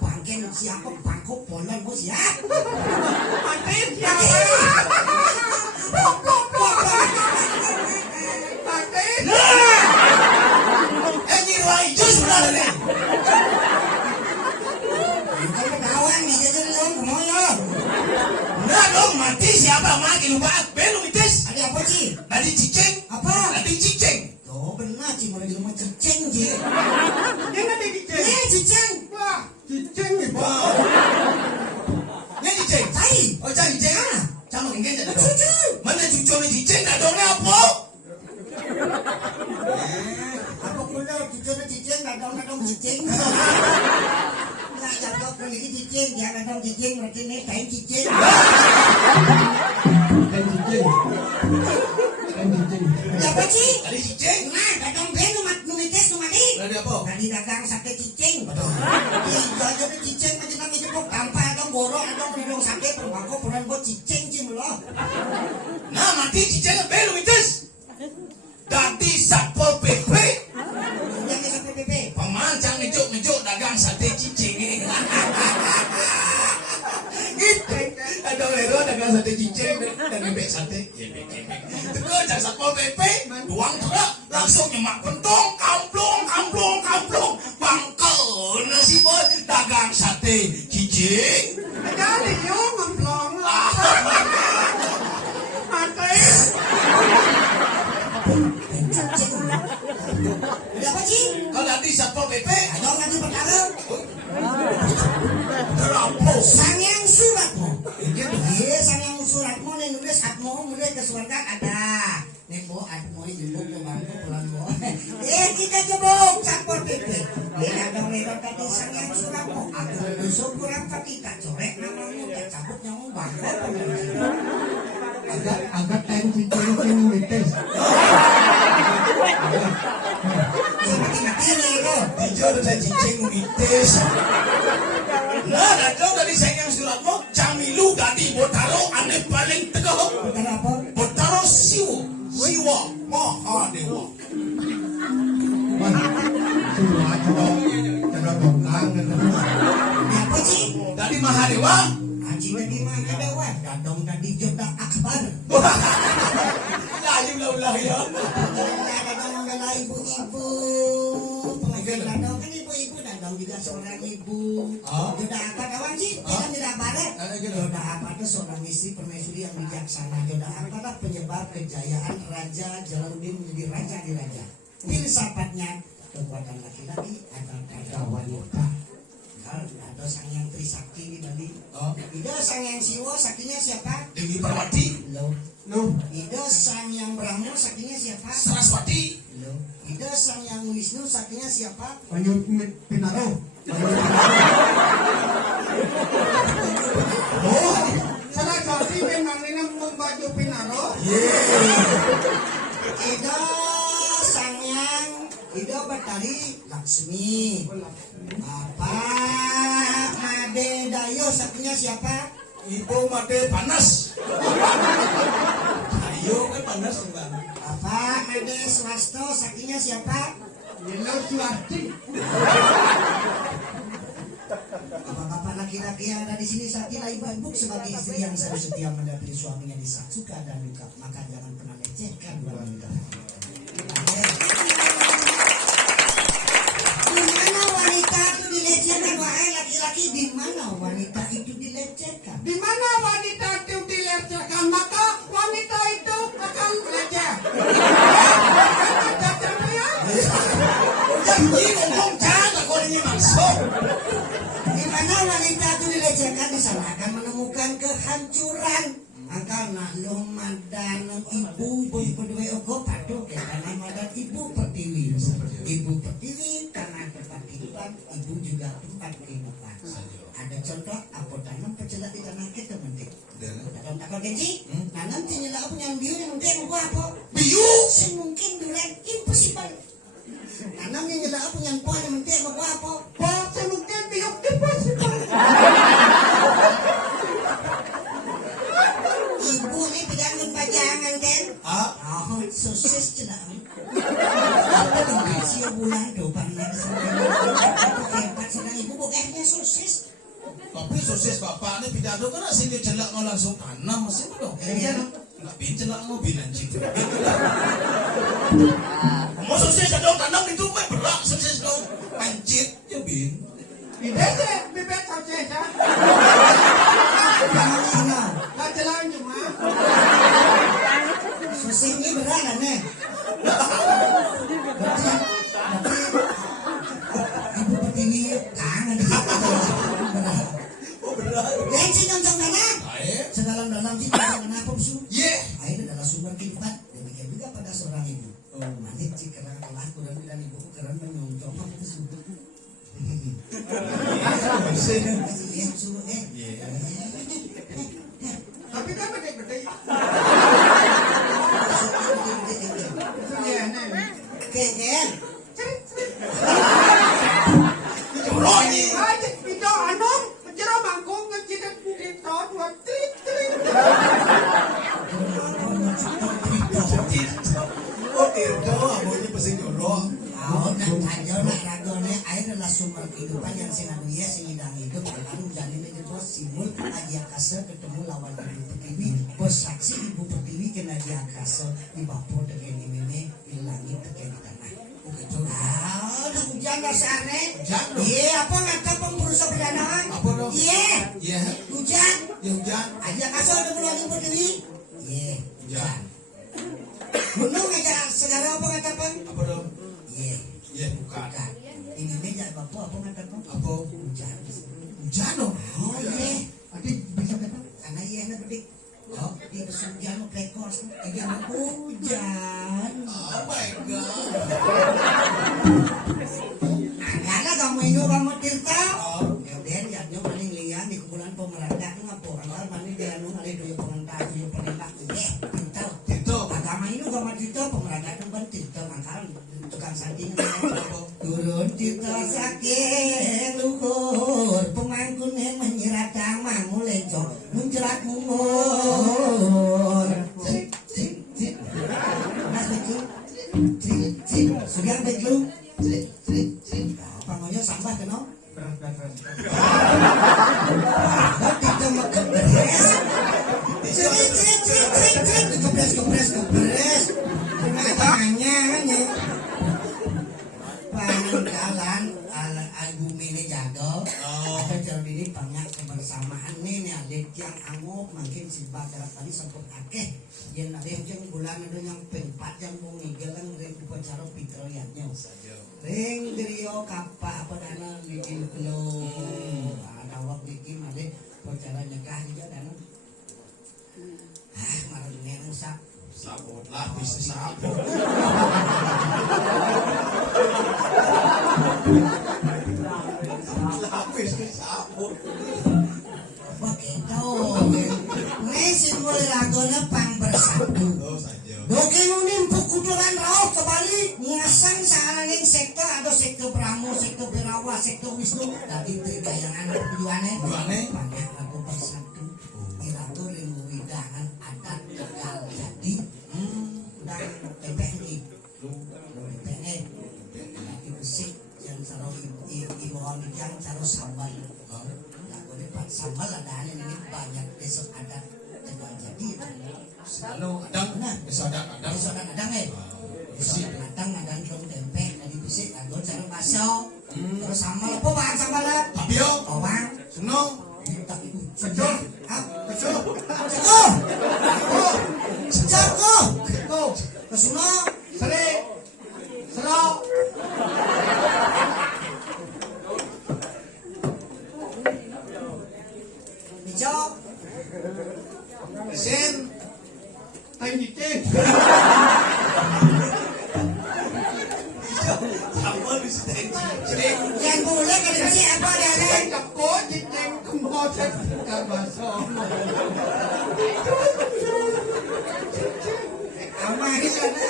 Bangken siapa bangkok polan bu siap. Mati siapa? Mati. Nyirwai jus sudah ada. Kalau kawan nih jadi dong kemoyo. Nah dong mati siapa mati lupa belu mitis. Ada apa sih? Tadi cicing. Apa? Tadi cicing. Oh benar sih mulai di rumah cicing sih. Dia nggak ada cicing. Ini cicing. Wah, cicing nih. Wow. Ini cicing. Cai. Oh cai cicing. Sama mungkin jadi dong. Cucu. Mana cucu ni cicing dah dongnya apa? Apa kuda cucu cicing dadong cicing. Nah jatuh ke lagi cicing dia dadong cicing berarti nih kain cicing. Apa sih? Tadi cicing. Nah dadong ben numitis numadi. Tadi apa? Tadi dagang sate cicing. Betul. Iya jadi cicing macam nama jepuk tanpa adong borok adong dadong sate perbako peran buat cicing sih meloh. Nah mati cicing belu mitis. Tadi satpol pp. Yang sate PP. Pemancang ngejuk dagang sate cicing. Gitu. Ada lero dagang sate cicing dan bebek sate. Teko jak satpol pp, duang truk langsung nyemak pentong, kamplong. Bangkel nasi boy dagang sate cicing. Jadi yo ngemplong. Mati. Ada apa sih? Kalau nanti satpol pp, Adong nanti pertama. terampus. Sangyang suratmu. Iya, sangyang suratmu nih nulis atmu mulai ke surga ada. Nih bo, atmu ini jebuk ke bangku pulang bo. Kita jebuk campur pipi. Ini dong lewat tadi sangyang suratmu. Aku besok kurang ketika corek namamu dan cabut nyamu bangku. Agak ten cicing mitis. Mati nih itu. Hijau ada cicing mitis. Nah, datang dari sayang suratmu, Camilu gadi botaro aneh paling tegak. Bukan apa? Botaro siwa Mahadewa. Semua coba bongkang. Apa sih? Dari Mahadewa. Anjing tadi mana dewa? Dadong tadi jodoh akbar. Lagi ulah ya. Dadong membela ibu-ibu. Dadong kan ibu-ibu dadong. Galau juga seorang ibu. Oh. Jodoh apa kawan sih? Jangan tidak barat. Jodoh apa itu seorang istri permaisuri yang bijaksana. Jodoh apa lah penyebab kejayaan Raja Jalaluddin menjadi raja di raja. Filsafatnya kekuatan laki-laki atau pada wanita. Ada sang yang Trisakti di Bali. Oh. Ida sang yang Siwa, sakinya siapa? Dewi Parwati. Lo. No. Ida sang yang Brahmo, sakinya siapa? Saraswati. Lo. Ida sang yang Wisnu, sakinya siapa? Banyu Pinaro. Oh, salah satu memang ini membaju Pinaro. Ida sang yang Ida Batari Laksmi. Apa Made Dayo, sakinya siapa? Ibu Made Panas. Ayo kan panas bang. Apa Made Swasto, sakinya siapa? Yellow Suarti. Bapak-bapak laki-laki yang ada di sini saat ini ibu sebagai istri yang selalu setia mendampingi suaminya di saat suka dan duka, maka jangan pernah lecehkan wanita. Di mana wanita itu dilecehkan? Wahai laki-laki, di mana wanita itu dilecehkan? Di mana wanita itu dilecehkan, maka wanita itu akan leceh. Janji ngomong jangan kau ini maksud. Di mana wanita itu dilecehkan, di sana akan menemukan kehancuran. Karena lumadan ibu berdua ogo padu karena madan ibu pertiwi. Ibu pertiwi karena tempat kehidupan, ibu juga tempat kehidupan. Ada contoh apa tanam pecelak di tanah kita mentik. Tanam takal gaji, nanam tinggal punya biu yang mentik gua apa? Biu. Semungkin duren impossible. Nanam yang nyela punya pohon yang mentik gua apa? Oh, semungkin biuk impossible. Ibu ini pegangan pajangan kan? Ah, Oh, sosis celah. Apa dong kasih bulan depan lagi hebat sedang ibu bokehnya sosis. tapi sosis bapak ini pidato kan asing dia celak mau langsung tanam masih belum. Iya. Nggak bin celak mau bin anjing. Mau sosis ada tanam itu kan berak sosis dong. Pancit ya bin. Ide sih, bibit saja ya. Jangan senang. Gak jalan cuma. Sosis ini berat kan nih? Berarti ibu pertiwi kangen. Oh berat. Lenci nyoncong mana? Air. Sedalam-dalam sih nyoncong kenapa su? Ye. Air adalah sumber kehidupan. Demikian juga pada seorang ibu. Manik sih kerang kelah kurang bilang ibu kerang menyoncong apa itu su? Yang suruh Tapi kan beda-beda. Iya, nih. KL. Jorok ini. Aja itu anu, jero mangkung ngecidet kita dua trik. Oh Tirto, abonnya pasti jorok. Oh, nak aja nak ragone air adalah sumber kehidupan yang sinanuya singidang hidup lalu jadi menjadi bos simul aji akasa ketemu lawan ibu pertiwi bos saksi ibu pertiwi kena aji akasa di bawah dengan meme di langit dengan di tanah. Begitu. Udah hujan dasarnya. Hujan dong. Iya, apa ngata pemburusa perdana? Apa dong? Iya. Iya. Hujan. Ya hujan. Aji akasa ketemu lawan ibu pertiwi. Iya. Hujan. Gunung aja segala apa ngata pang? Apa dong? Iya. Ya bukan. Bukan. Ini meja bapak apa ngata pang? Apa? Hujan. Hujan dong. Oh iya. Adik bisa kata. Karena iya na bedik. Oh, di hujan mo prekos. Iya na hujan. Oh my god. Agala kamu inyo kamu tirta. Oh. Kemudian ya nyo paling liyan di kumpulan pemerintah itu ngapo. Ang mani dia anu ngali doyo pengentas doyo penembak. Iya, tirta. Tirto. Agama inyo kamu tirta pemerintah itu kan tirta mangkal tukang sanding. Turun tirta sakit luhur pemangkunen menyerat mangu lencong menjerat mumur. Mas betul. Sudah betul. Pangonya sambah kena. Kita makan beres. Kepres. Tangannya hanya. Pangan jalan album ini jago. Oh. Ada jalan ini banyak kebersamaan nih adik yang anguk makin si bakal tadi sempat akeh. Yang ada yang bulan ada yang pempat yang mau ngigelang ring upacara pitroyatnya. Ring drio kapa apa dana bikin kelo. Ada waktu bikin ada upacara nikah juga dana. Marah ngereng sak. Sabot lah, bisnis sabot. Lapis ke sabot. Begitu. Nih simbol lagunya pang bersatu. Oh saja. Doke nimpuk kuduran raut kembali ngasang sarangin sekte atau sekte Brahmo, sekte Birawa, sekte Wisnu. Tadi tergayangan tujuannya. Tujuannya? Banyak lagu bersatu. Iratu rindu widangan adat tegal jadi. Dan tepek nih. Tepek nih. Tapi besi yang sarung ibuan yang sarung sambal. Lagu ini pak sambal ada ini banyak besok adat tegal jadi. Selalu kadang, besok ada kadang. Besok kadang besok kadang dong tempe tadi besi lagu sarung baso. Terus sambal apa bahan sambal? Tapio, Bawang. senong, Kecil. Kecil. Jago. Kesuno. Seri. Serok. Hijau. sen, Tangitin. sabot bisa tenci. Yang boleh kalau besi apa ada? Kapko, jiteng, kumotek, kabaso. Apa di sana?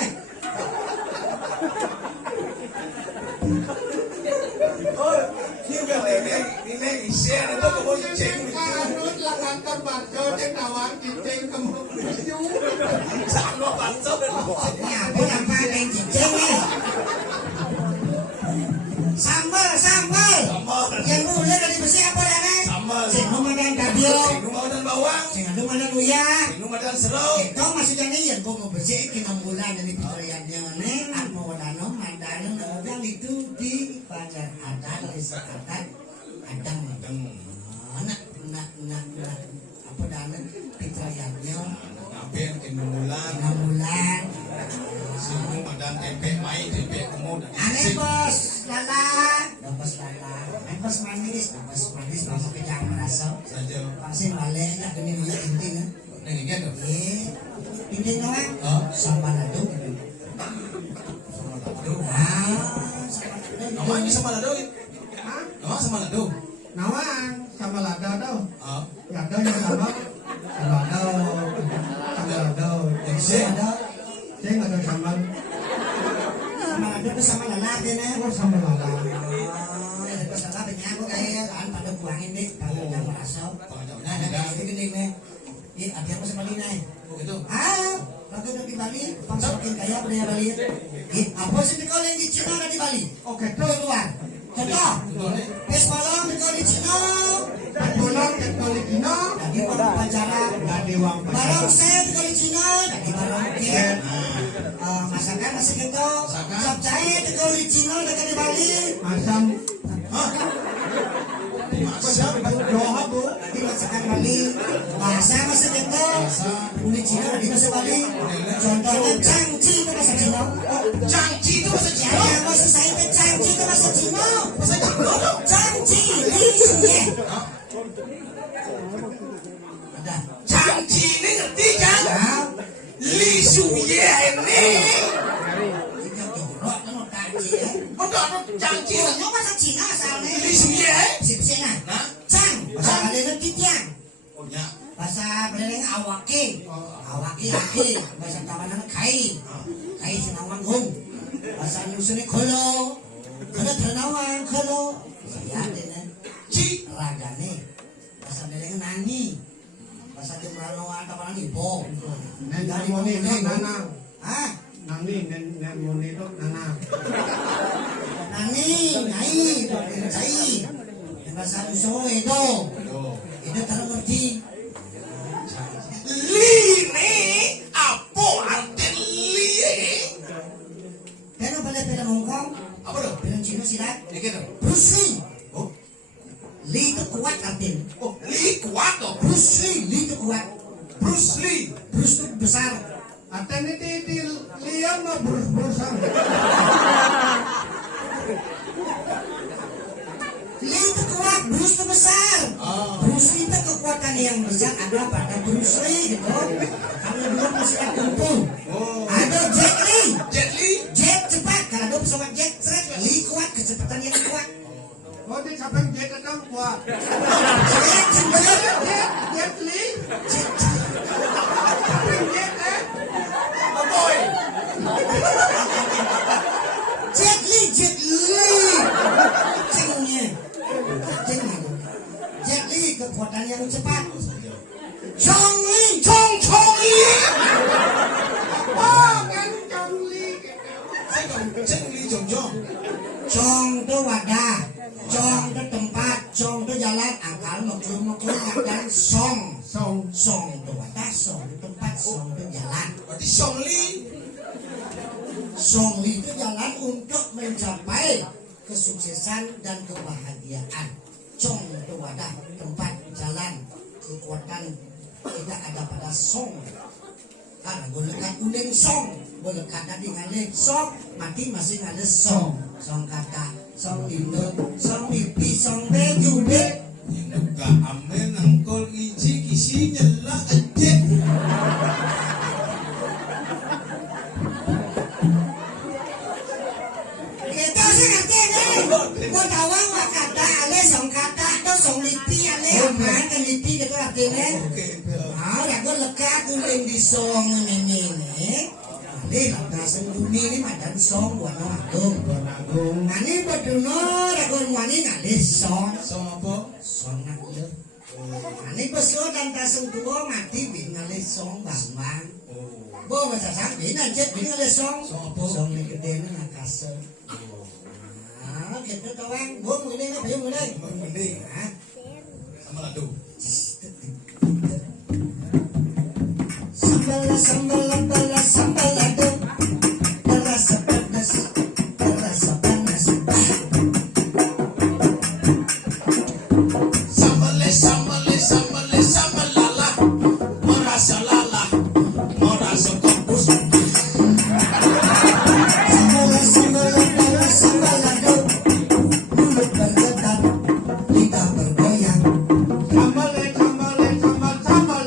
Oh, juga nilai share itu kamu ceng. Kanut langan terbaso, jeng nawang, jiteng, kemudian. Sama bantu. Ini apa yang pakai cicing nih? Sambal. Sambal. Yang boleh dari besi apa ada? Sambal. Sing dan kabio. Rumah dan bawang, Sing dan uyah. rumah dan serau. Ito maksudnya nih yang gue mau bersih kinambulan dari pitrayatnya nih aku wadano mandano naudang itu di pacar adat desa adat adang anak apa dana pitrayatnya Ngapain kemulan, kinambulan semua dan tempe main tempe kemudian. aneh bos lala bos manis masuk ke jangan merasa Saja. pasti balik nak kena minyak penting kan Ini kan? penting kan Oh. sama ladu Nama ini sama lado. Nama sama lado. Nawang, sama lada tau. Ah, Lada yang sama. Sama lada. ada Jeng ada sambal. sama ladu itu sama lalaki nih Oh, sama lada. terus apa penyaku kayak kan pada buangin deh kalau yang merasa nah ini gini nih ini ada apa sama Lina begitu. waktu udah di Bali bangsa makin kaya budaya Bali apa sih di kalau yang di Cina ada di Bali Oke, itu keluar contoh pes malam di kalau di Cina pulang ke Tolikino. lagi orang pacaran Dari uang barang saya di kalau di Cina lagi barang ken masakan masih gitu sop cair di kalau di Cina dekat di Bali Asam. Masa Doha bu. lagi masakan Bali bahasa masih gitu kulit Cina lagi bahasa Bali contohnya cangci itu bahasa Cina Cangci itu bahasa Cina. ya maksud saya itu cangci itu bahasa Cina Bahasa Cina. cangci lisnya ada Cangci ini ngerti kan? ya Li Suye ini. kita jorok kan cangci ya Betul, cangci. itu bahasa Cina asalnya Li Suye. sip-sip nah Nah, cang bahasa Bali itu titiang ya. bahasa Bali awake laki bahasa Tawanan kai sinawang hung bahasa Indonesia kolo ternawang kolo saya ada Ci. ragane bahasa Bali nani bahasa Jembrano Tawanan ibo Neng moni itu nana. ah Nani neng moni itu nana. nani nyai bahasa Indonesia itu terus ngerti Line apa arti li? pero pada film Hongkong Apa tuh? film Cina silat. Iki to. Bruce Lee. Oh, Lee itu kuat artinya. oh, Lee kuat to. Bruce Lee, Lee itu kuat. Bruce Lee. Bruce itu besar. Ate ni ti liam na burus-burusan. Lee itu kuat, Bruce itu besar. Bruce Lee itu kekuatan yang besar adalah pada Bruce Lee gitu. Kalau belum masih ada kumpul. Oh. Ada Jet Li. Jet Li. Jet cepat. Kalau ada pesawat jet, seret. Lee kuat, kecepatan yang kuat. Oh, di sapang jet atang kuat. Jet, jet, Jet li. jet. Sapang jet Aboy. Jet Li, Jet Li. Cengnya. Cengnya. Jet Li kekuatan yang cepat. Chong Li, Chong Li. Oh, kan Chong Li. Chen Li Jong Jong. Chong itu wadah, Chong itu tempat, Chong itu jalan. Angkal mekul dan Song. Song itu wadah, Song itu tempat, Song itu jalan. Berarti Song Li. Song Li itu jalan untuk mencapai kesuksesan dan kebahagiaan. Chong itu wadah, tempat, jalan, kekuatan tidak ada pada Song. Karena gunakan uning Song, gunakan tadi ngale Song, mati masih ngale Song. Song kata, Song induk, Song pipi, Song beju be. Inuka amen angkol iji kisinya lah aja. Kita sih ngerti nih. Gua tawang wa kata ale Song kata, itu Song lipi ale aman kan lipi gitu artinya. Oke. Ah, ya gue lekat uling di Song ini. Ini lantasan bumi ini madan Song buat agung. Nani berduno ragun wani ngali Song. Song apa? Song nak le. Nani beslo dan tasung tua mati bin ngali Song bang. Bo masa sampai nanti bin ngali Song. Song ni gede ni nakase. Ah, kita tawang bo mulai apa yang mulai? Mending. Ah, Sama ladu. sambal lado, terasa panas. Sambalala. Morasa lala. Morasa kampus. Sambal lado, mulut bergetar, lidah bergoyang. Sambal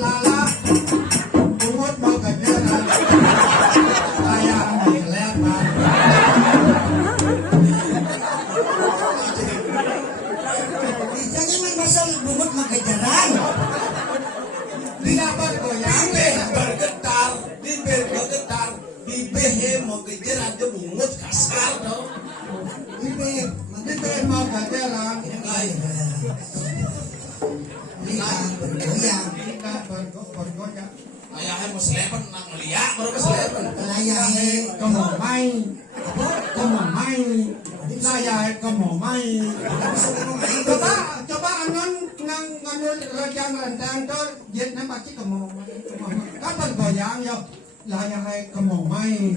lala. Umut mau kejaran. Saya kelihatan. Jangan main pasal bungut makejaran. Tidak bergoyang. Bibir bergetar. Bibir mau kejar aja bungut kasar dong. Bibir, Tidak mau kejaran. lidah bergoyang. Tidak bergoyang. Ayahnya mau selepen nang liak baru ke selepen. Kelayahe, Kamu main. apa? Kamu main. Saya kamu main. Coba anon nang nganul rajang rantang tor jet na pasti kamu kapan goyang yo layak hai kamu main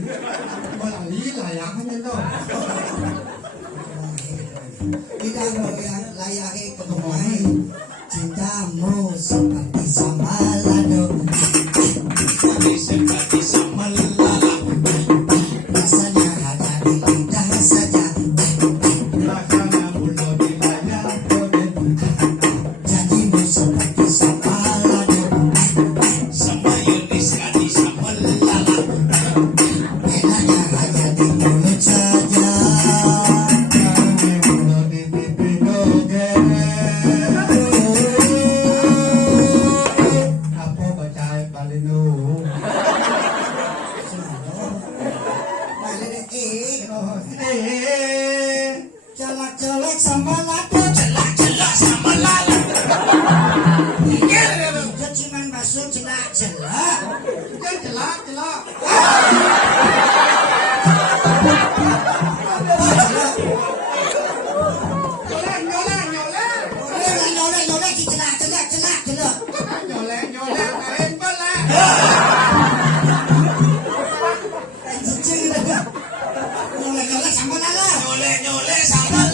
balali layak hanya to Lidah bergoyang, layahe kemuai. Cintamu seperti sambal lado. Seperti sambalala. Rasanya hanya di lidah saja. rasanya mulut di layak koden Jadimu seperti sambal lado. Sama Yunis kadi sambalala. Enaknya hanya di mulut saja. mulut di pipi dogen apa baca palinu Balik eh colak-colak sambal lado. Celak-celak sambalala. Itu cuman bakso celak-celak. kan celak nyolek Nyolek, celak. nyolek kain bala Nyolek sambal lado. Nyolek-nyolek sambal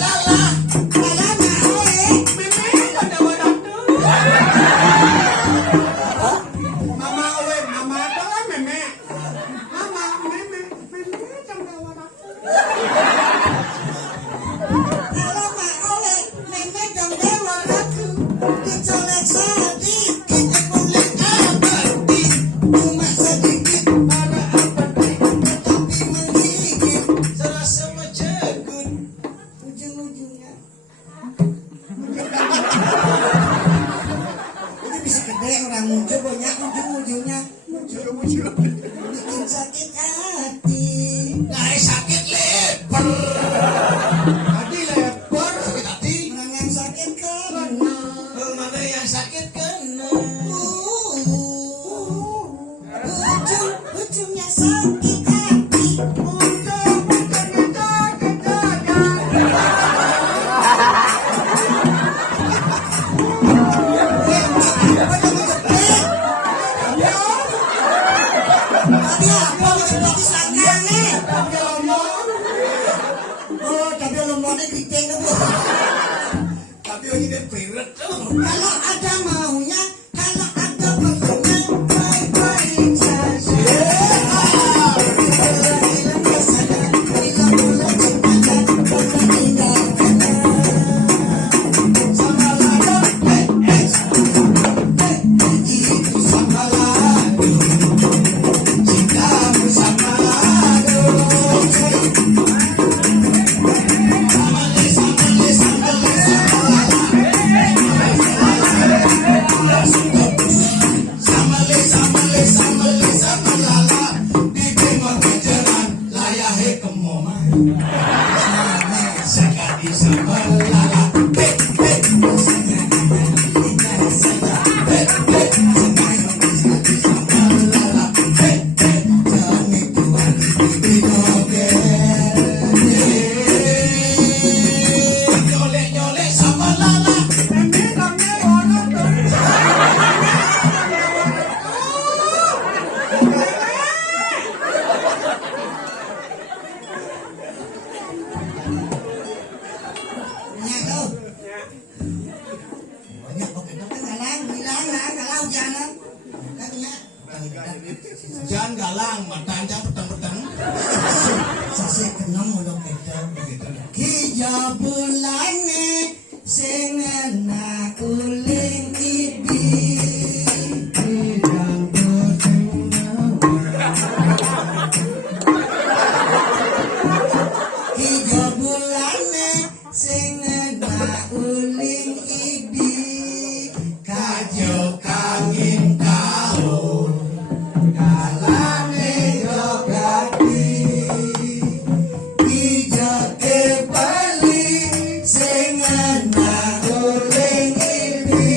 ada keriting kamu. Tapi ini dia berat tuh. Kalau ada maunya, kalau ada perlunya, baik-baik saja. Nyolek-nyolek sama lala. Nhà đâu? Nhà có cái lang galau jangan. Katanya. Jangan galang, matanya petang-petang. Saya kenal mulut kita. Hijau bulan sing enak uling ibi. Hijau bulan sing enak uling ibi. Kajo kangin kau kalane jogati. Hijau ke Bali sing enak uling ibi.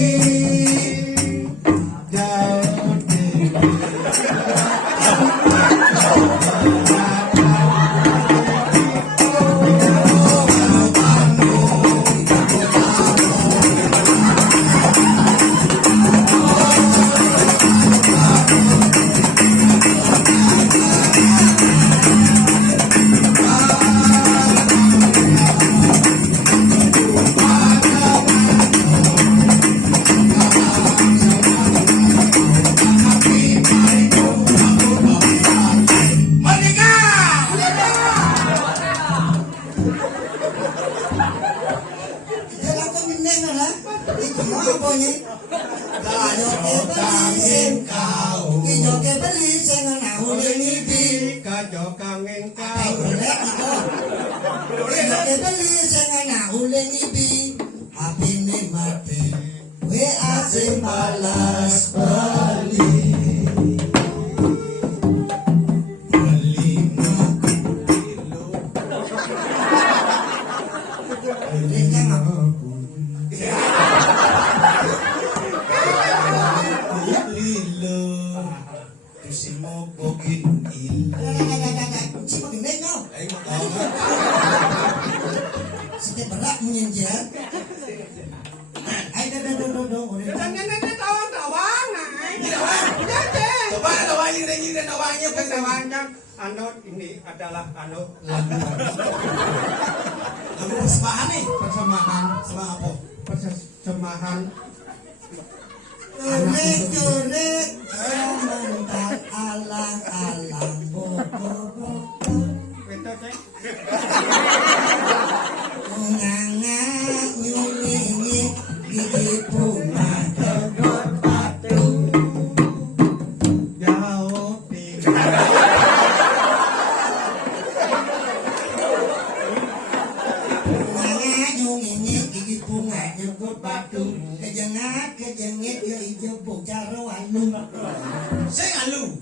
Jalan ke Mineng lah. Itu mau apa ni? Kajo ke beli kau. Kijo ke beli sing enak uling ibi. Kajo kangin Ay, kau. boleh ako. Kijo ke beli sing enak uling ibi. Happy ni mati. We asing balas bali. Beli kan apa? Lilo, tusimo bogin ilo. Si pagkinig no? Ay, makawag. Sige berat menyenjel. Ay, do. Jangan tawang-tawang na. Ginawan. Jadi. Coba nawangin rin yung nawangin. Ketawanya, ini adalah lagu Lagu persembahan nih. persembahan Sama apa? persembahan Curik sementar alang-alang boko-boko. itu teh Nganga nyulingi gigi puma kedot batu. jauh di Nganga nyulingi gigi puma kedot batu. Kejengit ya ijo bocaro alu. Saya alu.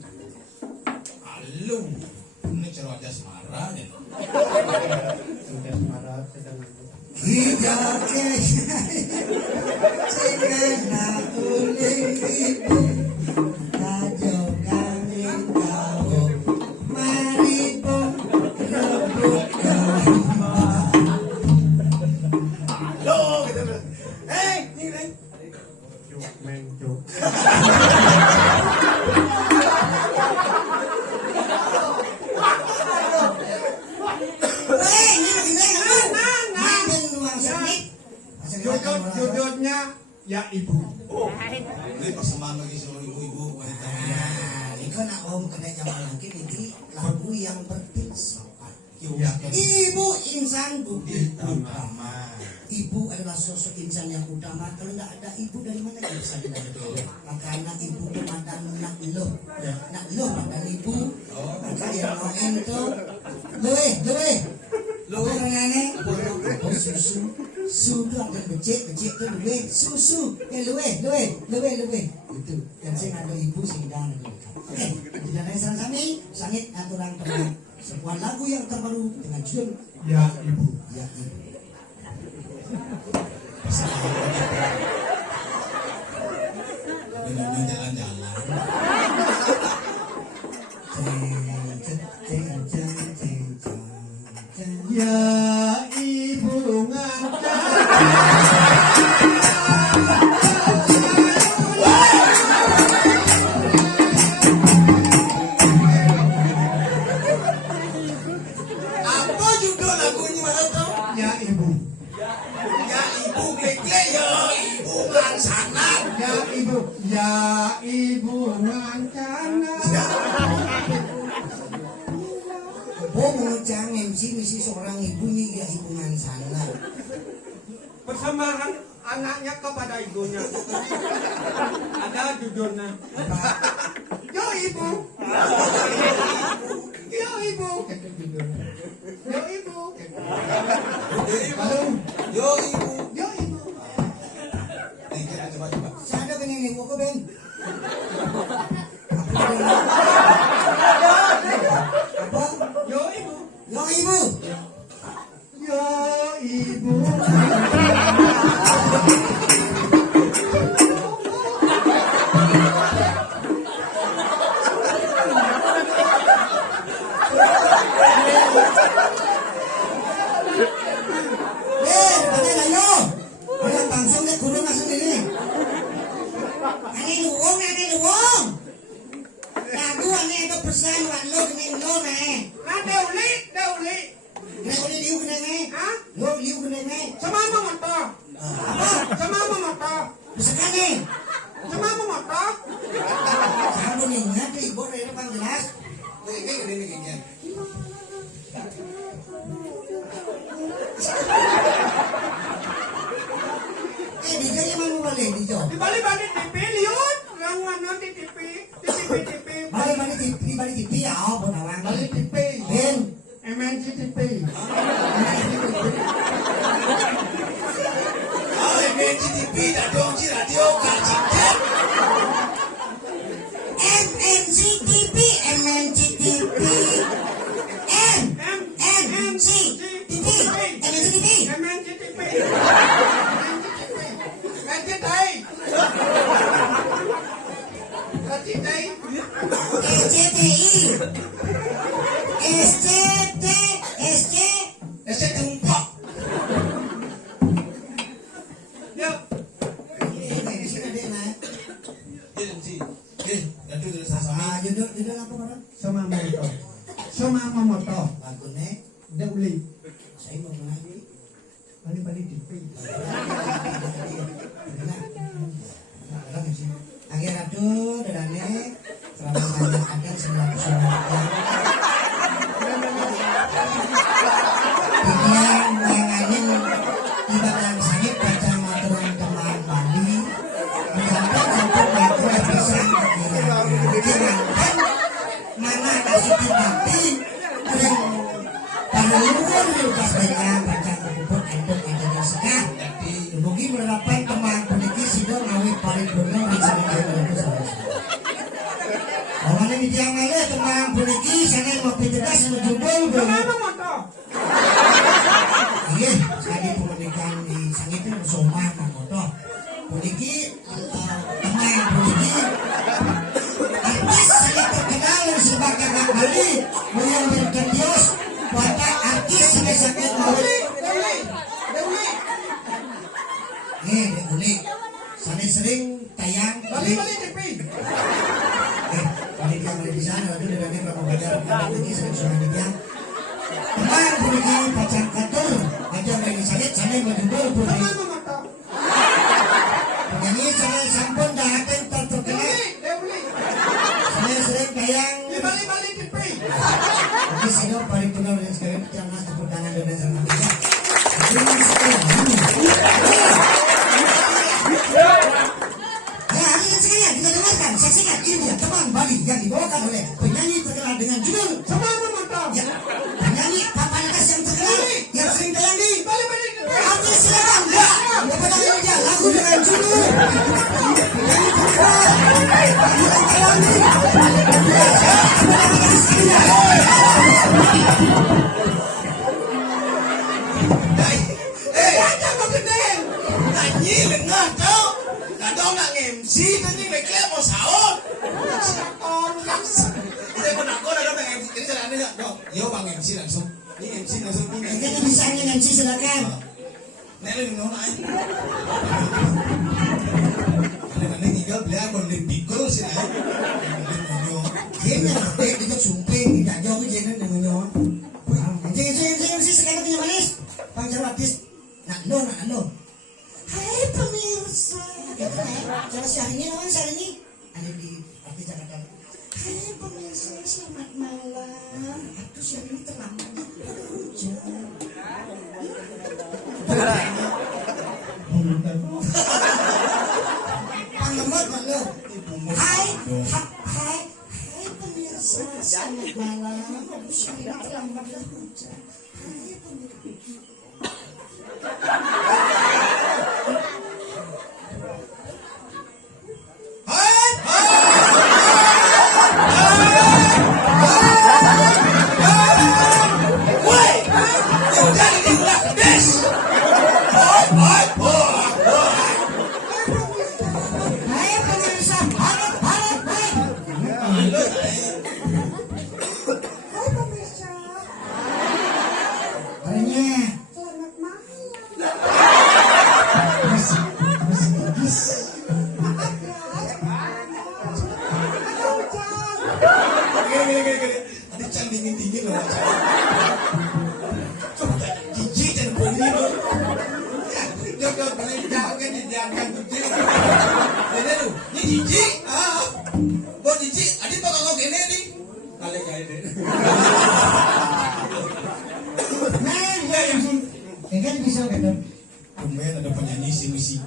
Alu. Ini cerita asmara nih. sudah marah sedang Hijau ke cengena uling ibu. Kajo kangin kau maripo rebut Lo, gitu. Ini nih. juk menjuk Weh, ini begini. Ya ibu. Ini persembahan bagi seluruh ibu-ibu wanita. Nah, ikaw na om kada jaman lagi ini lagu yang berfilsafat. Ya. Ibu insan budi Utama. Ibu adalah sosok insan yang utama. Kalau nggak ada ibu, dari mana kita bisa hidup? Makanya ibu itu madan nak loh madan ibu. Maka yang mau ento, luwe renane, oh susu, susu ada becek tu luwe, susu, luwe. Itu. Dan saya ada ibu sedang. Oke, tidak ada sami, sangit aturan teman. Sebuah lagu yang terbaru dengan judul Ya ibu. Ya Ibu. Benar jalan-jalan. Ya ibu ngajak. Apa judul lagunya mana tuh? Ya ibu. Ya ibu kekle ya ibu mansana. Ya ibu. Ya ibu ngancana. Oh mengecam MC misi seorang ibu nih ya ibu Mansana. Persembahan anaknya kepada ibunya. Ada judulnya. Yo ibu. Yo ibu. Yo ibu. Halo. Yo ibu. Yo ibu. Nih kita coba. Sana kan ini ko Ben. Apa? Yo ibu. Yo ibu. Yo ibu. Pakai layo. Ada langsung deh kurung langsung ini. Ani luwong. Lagu ani itu pesan wan lo dengan lo meh. Nah, deuli. Kena boleh liu kena meh. Hah? Lo liu kena meh. Sama moto. Apa? Sama moto. Misalkan nih. Sama moto. Kamu nih nanti ibu dari depan jelas. Nih kayak gini nih kayaknya. Dijo emang mau boleh Dijo. Dibalik-balik TV lihat. Yang mana di TV. Balik TV ya, oh bonawang. Balik TV. Ben, MNC TV. Oh, MNCTV dah dong si radio kacang. MNC TV. MNC TV. SCTI. SC. Saya tumpak. Ini sini ada mana? Aduh dari sasami. Judul apa orang? Sama moto. Lagunya Deuli. saya mau lagi. Balik-balik TV. Akhir aduh, dadane selama banyak ada 900 Bagian menganin ibadah sangit baca maturan teman Bali menyampaikan untuk melakukan pisang pikiran mana kasih dibati dan pada luar lukas dengan baca kubur endok yang sekah mungkin menerapkan teman puniki sidang ngawi paripurna rencana Awalnya di tiang lele teman puniki sana mau pindah sama judul Sama moto. iya saya pernikahan di sana itu bersama sama foto puniki teman puniki artis saya terkenal sebagai Kang Bali yang berkendios watak artis saya sakit mau Deuli. unik sana sering tayang Balik-balik TV. Balik yang di sana itu dengan yang belajar ini sering dia teman puniki pacar kantor aja main sakit sana mau judul puniki Sama moto. benar yang sekarang jangan tepuk tangan dan sama kita. Sekalian kita dengarkan, saksikan ini dia teman Bali yang dibawakan oleh penyanyi terkenal dengan judul Semuanya mantap. ya, penyanyi papan atas yang terkenal yang sering tayang di Bali. Oke silakan ya, kepada dia lagu dengan judul penyanyi terkenal yang tayang di nyanyi lengan tau kadang nak MC nanti mereka mau sahur saya pun aku ada MC ini saya ada dong yo bang MC langsung ini MC langsung ini Kita bisa MC silakan. nela ni nona ay kadang-kadang tinggal beli aku pikul sih ay Game nya kita sumping tidak jauh ke jenis namanya. Jangan sekarang punya manis. Panjang artis. Nak no. Hai pemirsa. Cara si hari ini namanya si hari ini. Ada di artis Jakarta. Hai pemirsa, selamat malam. Aduh si hari ini terlambat. Hujan. Pangemot lo. Hai pemirsa, selamat malam. Aduh si hari ini terlambat hujan. Hai pemirsa. Hai pemirsa, hai. Hai pemirsa. Harinya. Selamat malam. Masih bagus. Maaf ya. Ada hujan. Gini. Ada can dingin loh. Coba jijik dan bunyi loh. Jodoh paling jauh kan didiamkan tuh. Ini tuh, ini jijik. Kok jijik? Adik bakal kau gini nih. Kali ini. Kan bisa kan? Kemudian ada penyanyi si musik.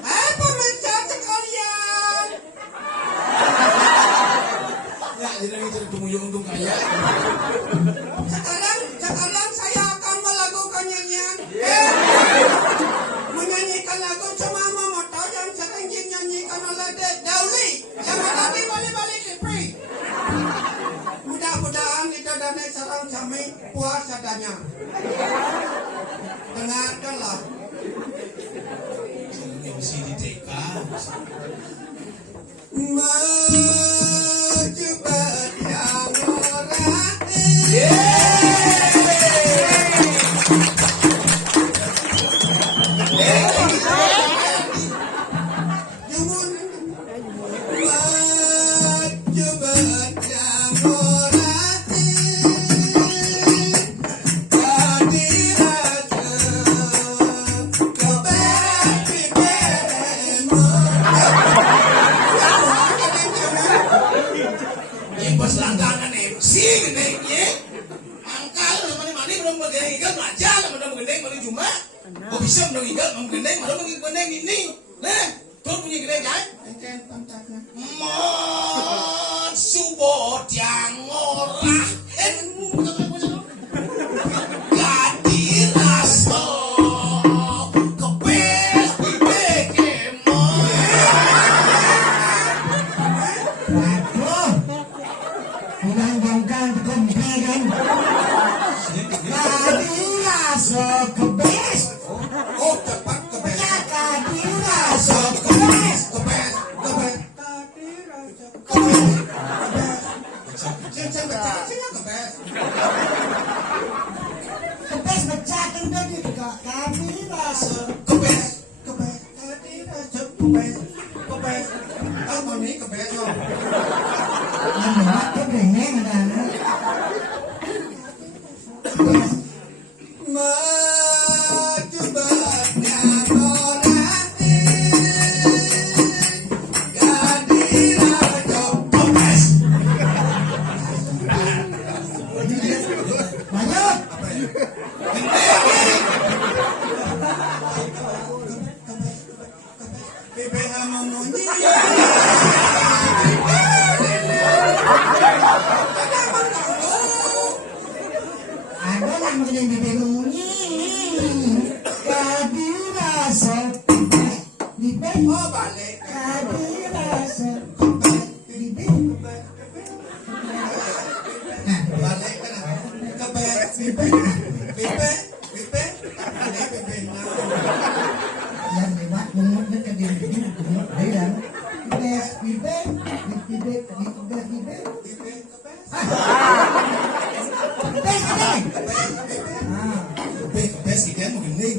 Hai pemirsa sekalian. Ya, jadi kita tunggu untung kaya. Sekarang saya akan melakukan nyanyian. Menyanyikan lagu Cemama Mata yang sering dinyanyikan oleh Dauli yang ada di Bali Kipri. Mudah-mudahan kita dan sarang kami puas adanya. Dengarkanlah. MC di TK. Maju berjam orang. Bos langganan MC gini ya. Angkal mana belum begini kan belajar belum begini paling cuma. Kok bisa belum ingat belum begini malah begini ini. Nah, tuh punya gini kan? Mon subot yang ora Gadi raso kepes dibekemo. Waduh, bongkar komplain. Tadi masuk ke bes. Oh, cepat ke bes. Ya tadi masuk ke bes. Ke bes. Tadi rasa ke bes. Cincin pecah, ke bes. Ke bes pecah kan tadi juga. Tadi masuk. Ke bes. Tadi rasa ke bes. Kamu nih ke bes loh. Anak tuh pengen ada. Maju berjam orang. Bebe memunyi. Ada yang mengenai bibir mengunyi. Kadirasa. Bibir. Oh balik. Kadirasa. Bibir. Nah, Balik kan. Kebet. Bebe. Bebe. yang lewat lumutnya ke diri ini, lumut dan bibir. Bes kita mau gini.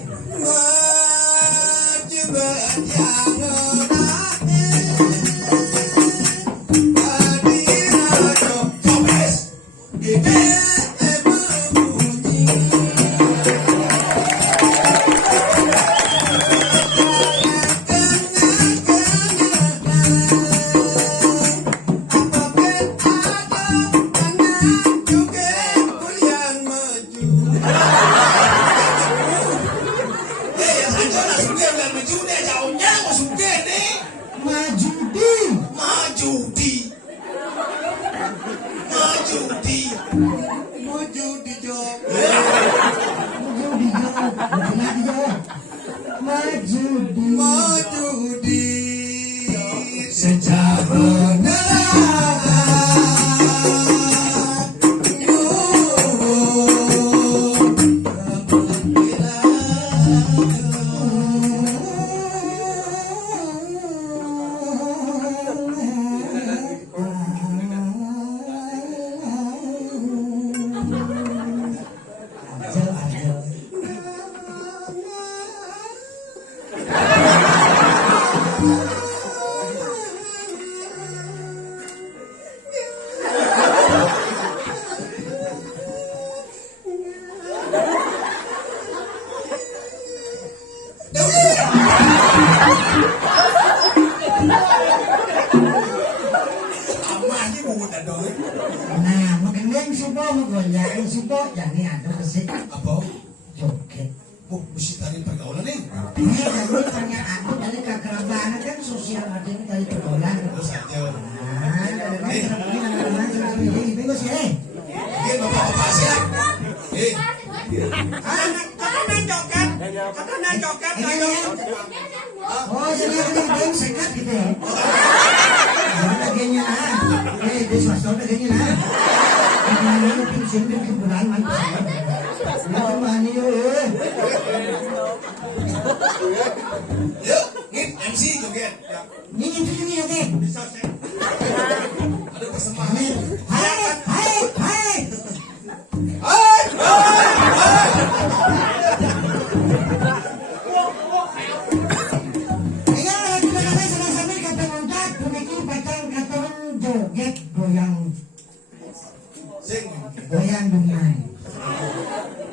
Sejak amahnya mau udah dong. Nah, magendeng supo, magoyakin supo, jadi ada kesik Apa? joget. Oh, mesti tadi pergaulan nih. Jadi tanya aku dari kekerabaan kan sosial ada yang dari pergaulan. Terus aja. Oke, bapak-bapak siap. Katanya joget. Oh, jadi ada yang sekat gitu ya? Laganya na. Di swasta laganya na. Ini pensiun din kebulan mantap. Ano man yun? Yuk, ngit MC joget. Ini oke. Bisa sih. Ada persembahan. Hai. Hai, Ayan, lagi na kami sama-sama katawag pumiki patang katawag joget goyang sing. dumay.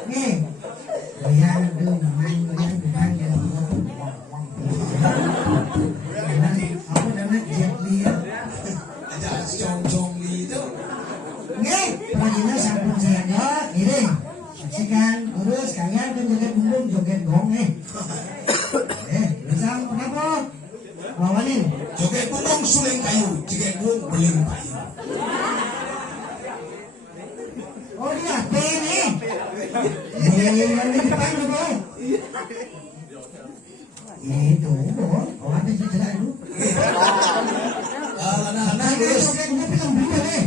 Nih, goyang dumay jalan. Aku nama Jet Li. Aja cong-cong itu. Nih, pagina sampun saya ini. Saksikan urus kalian dan joget bumbung joget gong nih. Bersama kenapa? Bawanin. Joget bungong suling kayu, joget bung beling kayu. Oh dia ini. Yang di depan itu. Itu, oh ada cedera itu. Anak-anak Ada terus. joget gue bilang bener nih.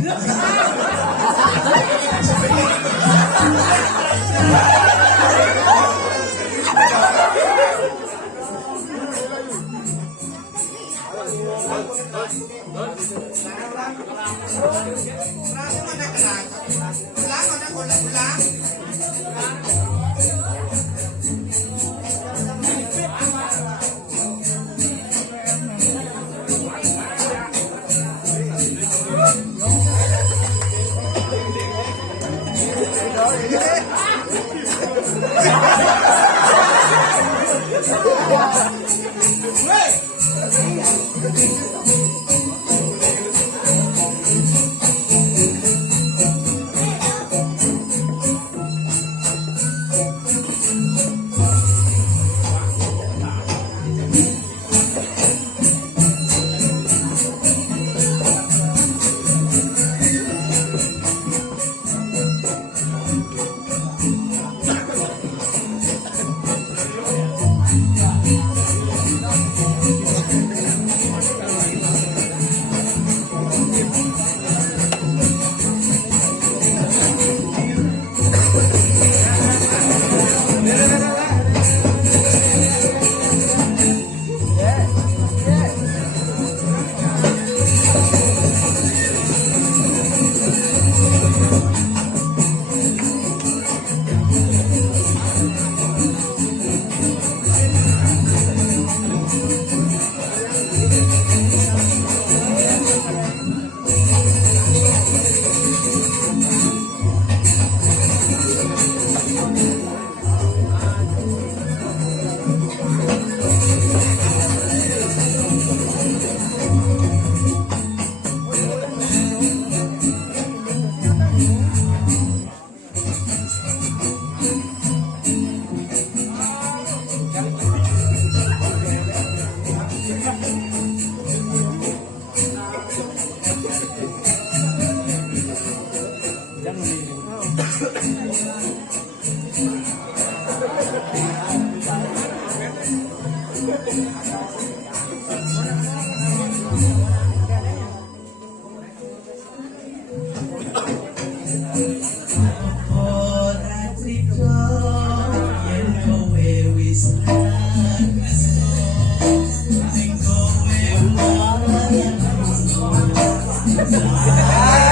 Hahaha.